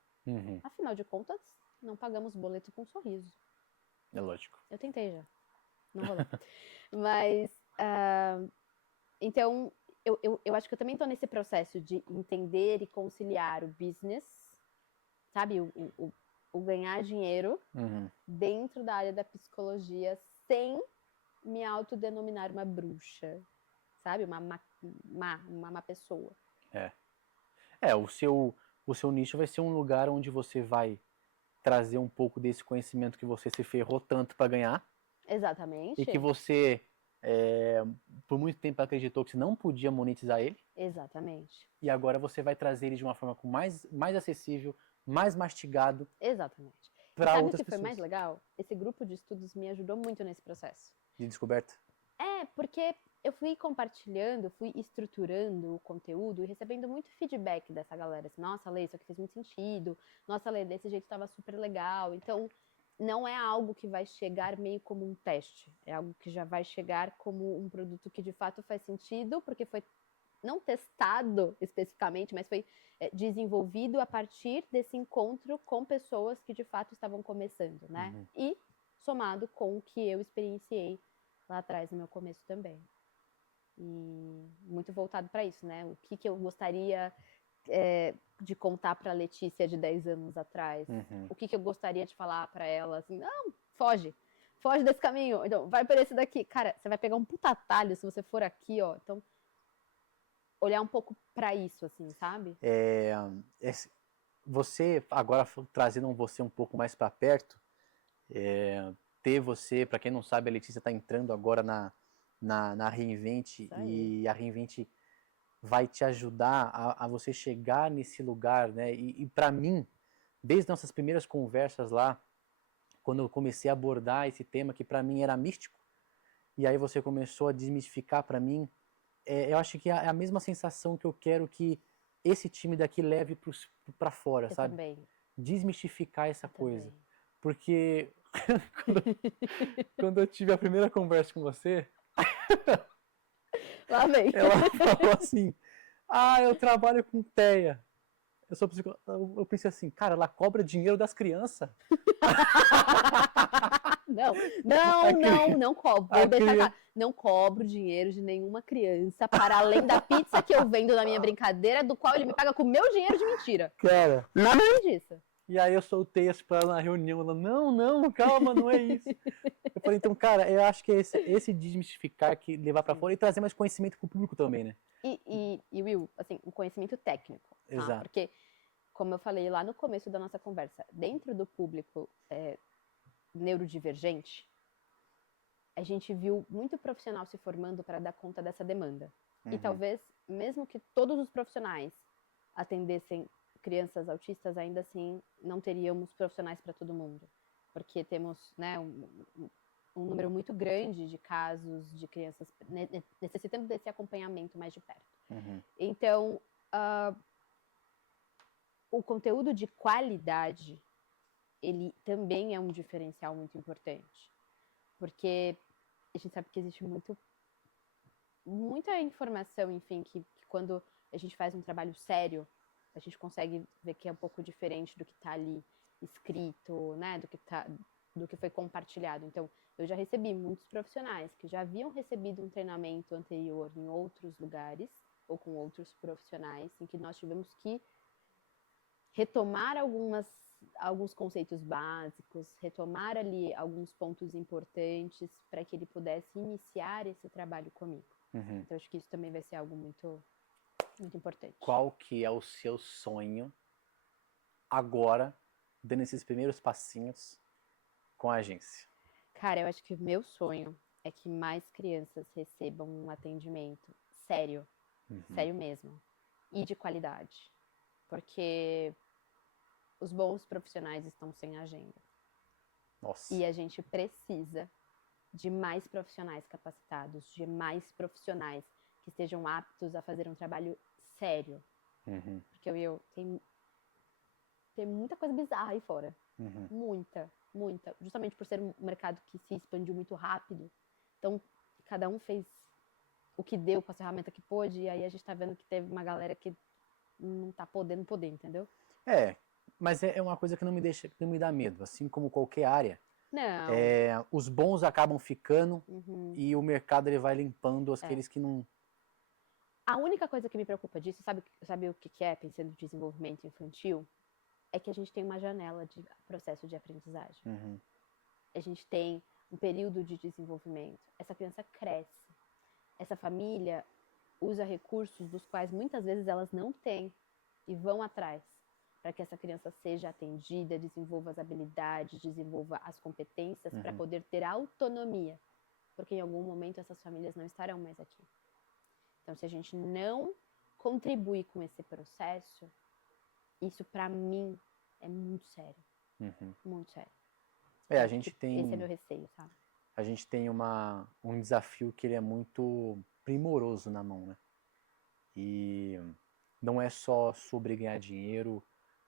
Afinal de contas, não pagamos boleto com sorriso. É lógico. Eu tentei já, não rolou. Mas, então, eu acho que eu também estou nesse processo de entender e conciliar o business, sabe, o ganhar dinheiro dentro da área da psicologia sem me autodenominar uma bruxa, sabe, uma má pessoa. O seu nicho vai ser um lugar onde você vai trazer um pouco desse conhecimento que você se ferrou tanto para ganhar. Exatamente. E que você, por muito tempo, acreditou que você não podia monetizar ele. Exatamente. E agora você vai trazer ele de uma forma mais acessível, mais mastigado. Exatamente. Para sabe outras o que foi pessoas. mais legal? Esse grupo de estudos me ajudou muito nesse processo. De descoberta? Porque eu fui compartilhando, fui estruturando o conteúdo e recebendo muito feedback dessa galera. Assim, nossa, Lê, isso aqui fez muito sentido. Nossa, Lê, desse jeito estava super legal. Então, não é algo que vai chegar meio como um teste. É algo que já vai chegar como um produto que de fato faz sentido, porque foi não testado especificamente, mas foi desenvolvido a partir desse encontro com pessoas que de fato estavam começando, né? E somado com o que eu experienciei lá atrás no meu começo também. E muito voltado para isso, né? O que eu gostaria de contar para a Letícia de 10 anos atrás? O que eu gostaria de falar para ela? Assim, não, foge desse caminho. Então, vai por esse daqui. Cara, você vai pegar um puta atalho se você for aqui, ó. Então, olhar um pouco para isso, assim, sabe? Você, agora trazendo você um pouco mais para perto, ter você, para quem não sabe, a Letícia está entrando agora na Reinvent, e a Reinvent vai te ajudar a você chegar nesse lugar, né? E para mim, desde nossas primeiras conversas lá, quando eu comecei a abordar esse tema que para mim era místico, e aí você começou a desmistificar para mim, eu acho que é a mesma sensação que eu quero que esse time daqui leve para fora, eu sabe? Também. Desmistificar essa Eu coisa. Também. Porque quando eu tive a primeira conversa com você, Lá vem. ela falou assim, eu trabalho com TEA. Eu sou psicóloga. Eu pensei assim, cara, ela cobra dinheiro das crianças. Não cobro. Vou deixar claro. Não cobro dinheiro de nenhuma criança para além da pizza que eu vendo na minha brincadeira, do qual ele me paga com o meu dinheiro de mentira. Cara. Nada além disso. E aí eu soltei as pra ela na reunião, ela, não, calma, não é isso. Eu falei, então, cara, eu acho que esse desmistificar, que levar pra fora e trazer mais conhecimento pro público também, né? E Will, assim, um conhecimento técnico. Tá? Exato. Porque, como eu falei lá no começo da nossa conversa, dentro do público neurodivergente, a gente viu muito profissional se formando para dar conta dessa demanda. E talvez, mesmo que todos os profissionais atendessem crianças autistas, ainda assim não teríamos profissionais para todo mundo, porque temos, né, um número muito grande de casos de crianças necessitando desse acompanhamento mais de perto. Então, o conteúdo de qualidade, ele também é um diferencial muito importante, porque a gente sabe que existe muita informação, enfim, que quando a gente faz um trabalho sério, a gente consegue ver que é um pouco diferente do que está ali escrito, né, do que foi compartilhado. Então, eu já recebi muitos profissionais que já haviam recebido um treinamento anterior em outros lugares ou com outros profissionais, em que nós tivemos que retomar alguns conceitos básicos, retomar ali alguns pontos importantes para que ele pudesse iniciar esse trabalho comigo. Então, acho que isso também vai ser algo muito importante. Qual que é o seu sonho agora, dando esses primeiros passinhos com a agência? Cara, eu acho que o meu sonho é que mais crianças recebam um atendimento sério, sério mesmo, e de qualidade. Porque os bons profissionais estão sem agenda. Nossa. E a gente precisa de mais profissionais capacitados, de mais profissionais que estejam aptos a fazer um trabalho sério. Porque tem muita coisa bizarra aí fora. Muita. Justamente por ser um mercado que se expandiu muito rápido. Então, cada um fez o que deu com a ferramenta que pôde, e aí a gente tá vendo que teve uma galera que não tá podendo poder, entendeu? Mas é uma coisa que não me dá medo. Assim como qualquer área, Não. Os bons acabam ficando e o mercado ele vai limpando aqueles que não... A única coisa que me preocupa disso, sabe o que é, pensando em desenvolvimento infantil? É que a gente tem uma janela de processo de aprendizagem. A gente tem um período de desenvolvimento. Essa criança cresce. Essa família usa recursos dos quais muitas vezes elas não têm e vão atrás para que essa criança seja atendida, desenvolva as habilidades, desenvolva as competências para poder ter autonomia. Porque em algum momento essas famílias não estarão mais aqui. Então, se a gente não contribuir com esse processo, isso para mim é muito sério. Muito sério. A gente tem... Esse é meu receio, sabe? A gente tem um desafio que ele é muito primoroso na mão, né? E não é só sobre ganhar dinheiro,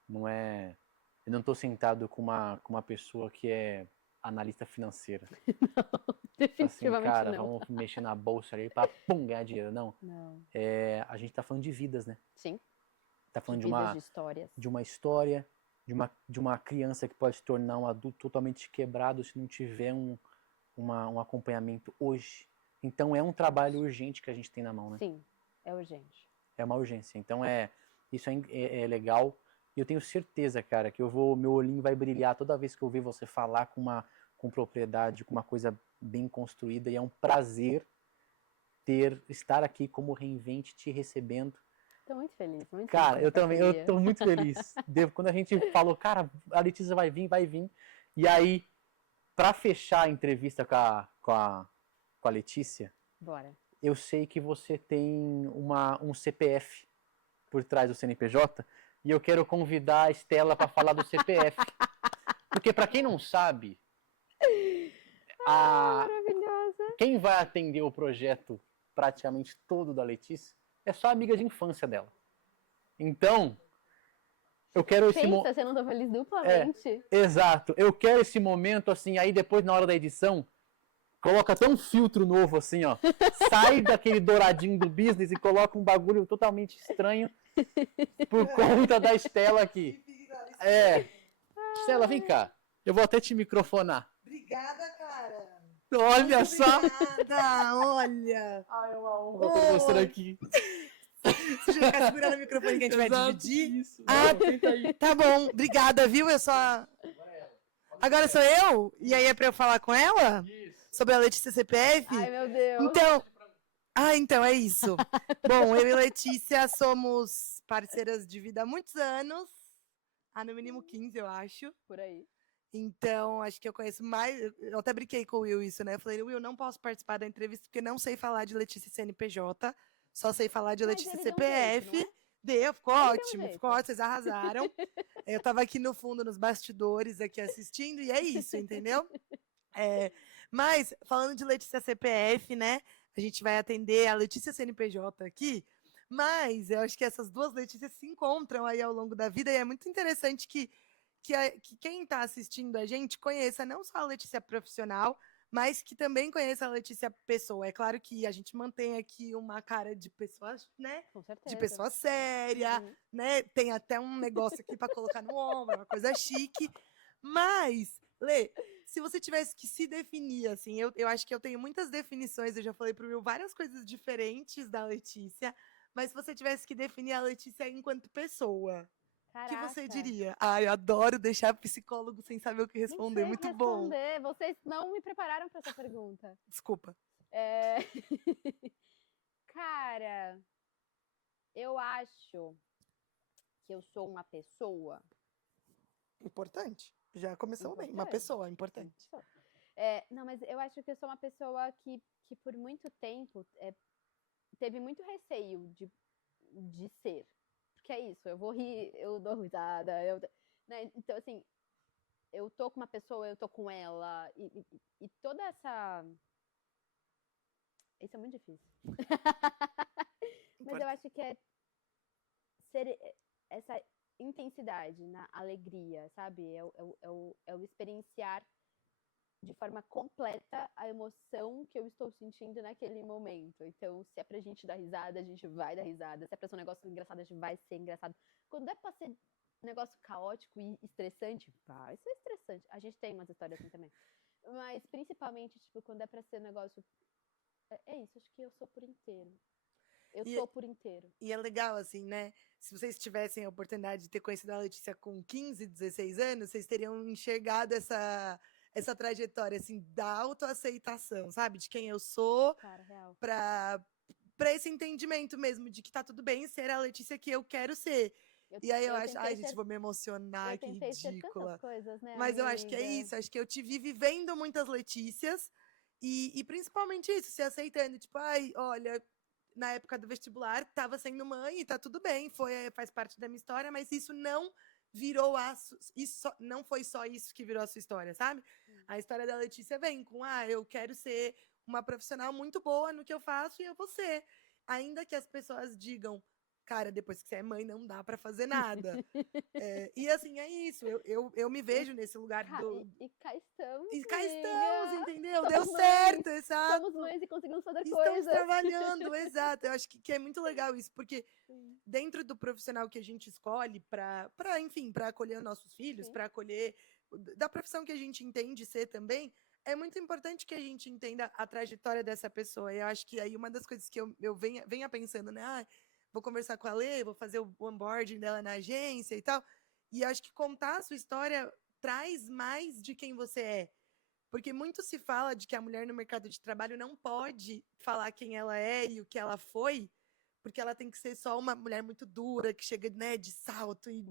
eu não estou sentado com uma pessoa que é analista financeira. Não, definitivamente assim, cara, não. vamos mexer na bolsa ali para ganhar dinheiro. Não. A gente tá falando de vidas, né? Sim. Tá falando de vidas, de histórias. De uma história, de uma criança que pode se tornar um adulto totalmente quebrado se não tiver um acompanhamento hoje. Então é um trabalho urgente que a gente tem na mão, né? Sim, é urgente. É uma urgência. Então isso é legal. E eu tenho certeza, cara, que meu olhinho vai brilhar toda vez que eu ver você falar com propriedade, com uma coisa bem construída. E é um prazer estar aqui como Reinvente, te recebendo. Tô muito feliz. Cara, eu também, eu tô muito feliz. Quando a gente falou, cara, a Letícia vai vir. E aí, pra fechar a entrevista com a Letícia, bora. Eu sei que você tem um CPF por trás do CNPJ e eu quero convidar a Estela para falar do CPF. Porque para quem não sabe, maravilhosa. Quem vai atender o projeto praticamente todo da Letícia é só amiga de infância dela. Então, eu quero esse momento... você não tá feliz duplamente. Exato. Eu quero esse momento, assim, aí depois na hora da edição, coloca até um filtro novo, assim, ó. Sai daquele douradinho do business e coloca um bagulho totalmente estranho por conta da Estela aqui. Estela, vem cá. Eu vou até te microfonar. Obrigada, cara. Olha Muito só! Obrigada, olha. Ai, é uma honra. Ô, Tô mostrando aqui. Você já ficar segurando o microfone que a gente vai Exato, dividir? Isso. Ah, Não, senta aí. Tá bom, obrigada, viu? Eu só... Agora sou eu? E aí é pra eu falar com ela? Isso. Sobre a Letícia CPF? Ai, meu Deus. Então... então é isso. Bom, eu e Letícia somos parceiras de vida há muitos anos. Há no mínimo 15, eu acho. Por aí. Então, acho que eu conheço mais. Eu até brinquei com o Will isso, né? Eu falei, Will, não posso participar da entrevista porque não sei falar de Letícia CNPJ. Só sei falar de Mas Letícia ele deu um CPF. jeito, não é? Deu, ficou Ele deu um ótimo, jeito. ficou ótimo, vocês arrasaram. Eu tava aqui no fundo, nos bastidores, aqui assistindo, e é isso, entendeu? Mas, falando de Letícia CPF, né? A gente vai atender a Letícia CNPJ aqui, mas eu acho que essas duas Letícias se encontram aí ao longo da vida, e é muito interessante que quem está assistindo a gente conheça não só a Letícia profissional, mas que também conheça a Letícia pessoa. É claro que a gente mantém aqui uma cara de pessoa, né? Com certeza. De pessoa séria, Uhum. né? Tem até um negócio aqui para colocar no ombro, uma coisa chique. Mas, Lê, se você tivesse que se definir, assim, eu acho que eu tenho muitas definições, eu já falei pro Will várias coisas diferentes da Letícia, mas se você tivesse que definir a Letícia enquanto pessoa, o que você Caraca. diria? Ai, eu adoro deixar psicólogo sem saber o que Não responder, sei muito bom. responder. Vocês não me prepararam para essa pergunta. Desculpa. Cara, eu acho que eu sou uma pessoa. Importante. Já começou bem. Uma Importante. pessoa importante. Não, mas eu acho que eu sou uma pessoa que por muito tempo teve muito receio de ser. Porque é isso, eu vou rir, eu dou risada, né? Então, assim, eu tô com uma pessoa, eu tô com ela, e toda essa... Isso é muito difícil. Mas eu acho que é ser essa intensidade na alegria, sabe? É o experienciar de forma completa a emoção que eu estou sentindo naquele momento. Então, se é pra gente dar risada, a gente vai dar risada. Se é pra ser um negócio engraçado, a gente vai ser engraçado. Quando é pra ser um negócio caótico e estressante, vai ser estressante. A gente tem umas histórias assim também. Mas, principalmente, tipo, quando é pra ser um negócio... É isso, acho que eu sou por inteiro. Eu sou por inteiro. E é legal, assim, né? Se vocês tivessem a oportunidade de ter conhecido a Letícia com 15, 16 anos, vocês teriam enxergado essa trajetória, assim, da autoaceitação, sabe? De quem eu sou, Cara, real. pra esse entendimento mesmo, de que tá tudo bem ser a Letícia que eu quero ser. E aí eu acho, ai, gente, vou me emocionar, que tentei ser ridícula. tantas coisas, né, Mas eu acho que é amiga? isso, acho que eu te vi vivendo muitas Letícias e principalmente isso, se aceitando, tipo, ai, olha, na época do vestibular, tava sendo mãe e tá tudo bem, faz parte da minha história, mas isso não virou não foi só isso que virou a sua história, sabe? A história da Letícia vem com, eu quero ser uma profissional muito boa no que eu faço e eu vou ser. Ainda que as pessoas digam, cara, depois que você é mãe, não dá pra fazer nada. E assim, é isso. Eu me vejo nesse lugar do. E cá estamos. E cá amiga. estamos, entendeu? Somos Deu mães. certo, exato. Somos mães e conseguimos fazer Estamos coisas. trabalhando, exato. Eu acho que é muito legal isso, porque Sim. dentro do profissional que a gente escolhe enfim, para acolher os nossos filhos, para acolher da profissão que a gente entende ser também, é muito importante que a gente entenda a trajetória dessa pessoa. E eu acho que aí uma das coisas que eu venha pensando, né? Vou conversar com a Lê, vou fazer o onboarding dela na agência e tal. E acho que contar a sua história traz mais de quem você é. Porque muito se fala de que a mulher no mercado de trabalho não pode falar quem ela é e o que ela foi, porque ela tem que ser só uma mulher muito dura, que chega, né, de salto e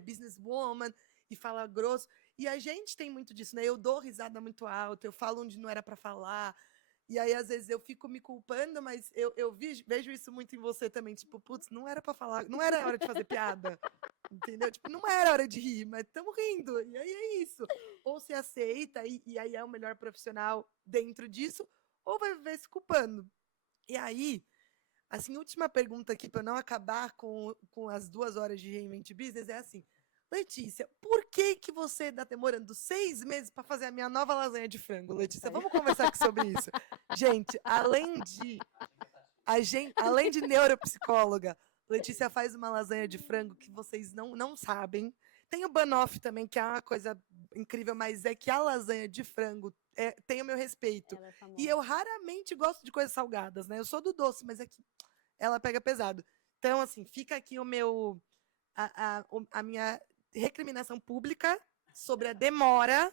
businesswoman e fala grosso. E a gente tem muito disso, né? Eu dou risada muito alta, eu falo onde não era para falar. E aí, às vezes, eu fico me culpando, mas eu vejo isso muito em você também. Tipo, putz, não era pra falar, não era hora de fazer piada. Entendeu? Tipo, não era hora de rir, mas estamos rindo. E aí é isso. Ou se aceita, e aí é o melhor profissional dentro disso, ou vai viver se culpando. E aí, assim, última pergunta aqui, para não acabar com as 2 horas de Reinvent Business, é assim. Letícia, por que você está demorando 6 meses para fazer a minha nova lasanha de frango, Letícia? Vamos conversar aqui sobre isso. Gente, além de neuropsicóloga, Letícia faz uma lasanha de frango que vocês não sabem. Tem o banoffee também, que é uma coisa incrível, mas é que a lasanha de frango tem o meu respeito. Ela é famosa. E eu raramente gosto de coisas salgadas, né? Eu sou do doce, mas é que ela pega pesado. Então, assim, fica aqui a minha recriminação pública sobre a demora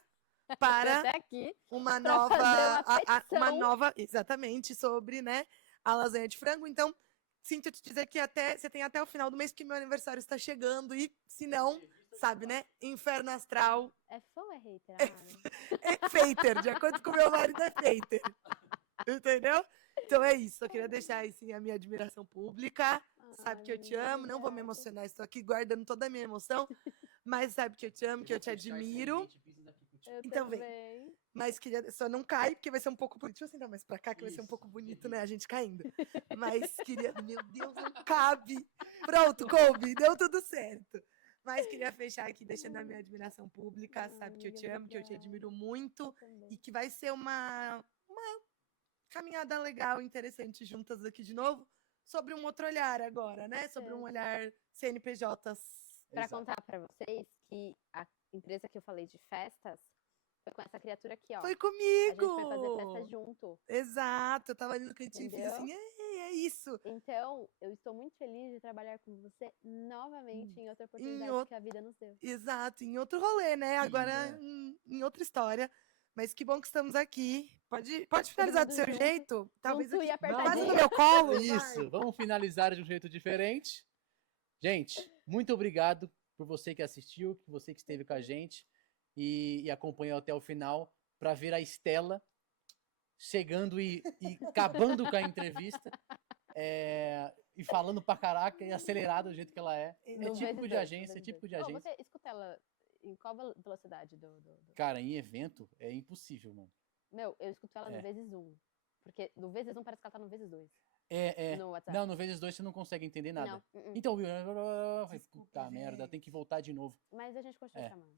para Até aqui. uma pra nova, fazer uma petição. exatamente, sobre, né, a lasanha de frango. Então, sinto te dizer que você tem até o final do mês, porque meu aniversário está chegando, e se não, sabe, né, inferno astral, É fã ou é hater, Amara? é feiter, de acordo com meu marido, é feiter. Entendeu? Então é isso, eu queria deixar aí, sim, a minha admiração pública. Sabe que eu te amo, não vou me emocionar, estou aqui guardando toda a minha emoção, mas sabe que eu te amo, que eu te admiro. Eu Então vem. também. Mas só não cai, porque vai ser um pouco bonito. Deixa eu sentar mais pra cá, que vai ser um pouco bonito, né? A gente caindo. Mas queria. Meu Deus, não cabe. Pronto, coube, deu tudo certo. Mas queria fechar aqui deixando a minha admiração pública. Sabe que eu te amo, que eu te admiro muito. Eu também. E que vai ser uma caminhada legal, interessante juntas aqui de novo. Sobre um outro olhar agora, né? Sobre um olhar CNPJs. Pra Exato. contar pra vocês que a empresa que eu falei de festas foi com essa criatura aqui, ó. Foi A comigo! gente foi fazer festa junto. Exato, eu tava ali no cantinho e fiz Entendeu? assim, é isso. Então, eu estou muito feliz de trabalhar com você novamente em outra oportunidade outro- que a vida nos deu. Exato, em outro rolê, né? Agora né? em outra história. Mas que bom que estamos aqui. Pode finalizar do mundo seu junto, jeito? Talvez junto e aqui, apertadinho. quase no meu colo. Isso, vai. vamos finalizar de um jeito diferente. Gente, muito obrigado por você que assistiu, por você que esteve com a gente e acompanhou até o final para ver a Estela chegando e acabando com a entrevista e falando pra caraca e acelerada do jeito que ela é. É No típico vezes de dois, agência, no é vezes típico de dois. Ô, agência. você escuta ela em qual velocidade do... Cara, em evento é impossível, mano. Meu, eu escuto ela É. no vezes 1. Porque no vezes 1 parece que ela tá no vezes 2. É. No WhatsApp. Não, no vezes 2 você não consegue entender nada. Não. Então, Will, Desculpa, puta merda, gente. tem que voltar de novo. Mas a gente continua É. chamando.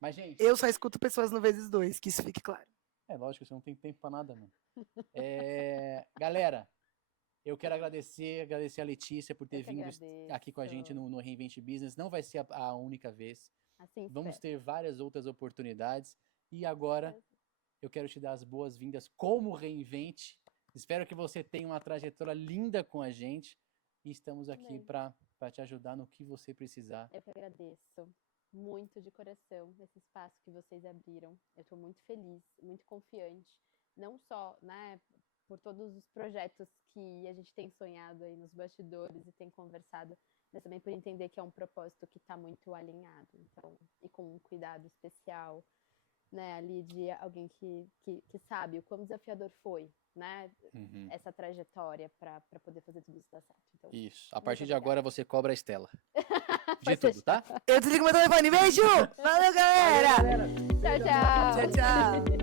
Mas, gente, Eu só escuto pessoas no vezes 2, que isso fique claro. é lógico, você não tem tempo pra nada, mano. Galera, eu quero agradecer a Letícia por ter Eu que vindo agradeço. aqui com a gente no Reinvent Business. Não vai ser a única vez. Assim Vamos espero. ter várias outras oportunidades. E agora, eu quero te dar as boas-vindas como Reinvent. Espero que você tenha uma trajetória linda com a gente. E estamos aqui Também. para te ajudar no que você precisar. Eu que agradeço muito de coração esse espaço que vocês abriram. Eu estou muito feliz, muito confiante. Não só, né, por todos os projetos que a gente tem sonhado aí nos bastidores e tem conversado, mas também por entender que é um propósito que está muito alinhado. Então, e com um cuidado especial, né, ali de alguém que sabe o quão desafiador foi, né, Uhum. essa trajetória para poder fazer tudo isso dar certo. Então, Isso. A muito partir de obrigada. agora você cobra a Estela. Vai De tudo, fechar. tá? Eu desligo meu telefone. Beijo! Valeu, galera! Tchau, tchau. Tchau, tchau.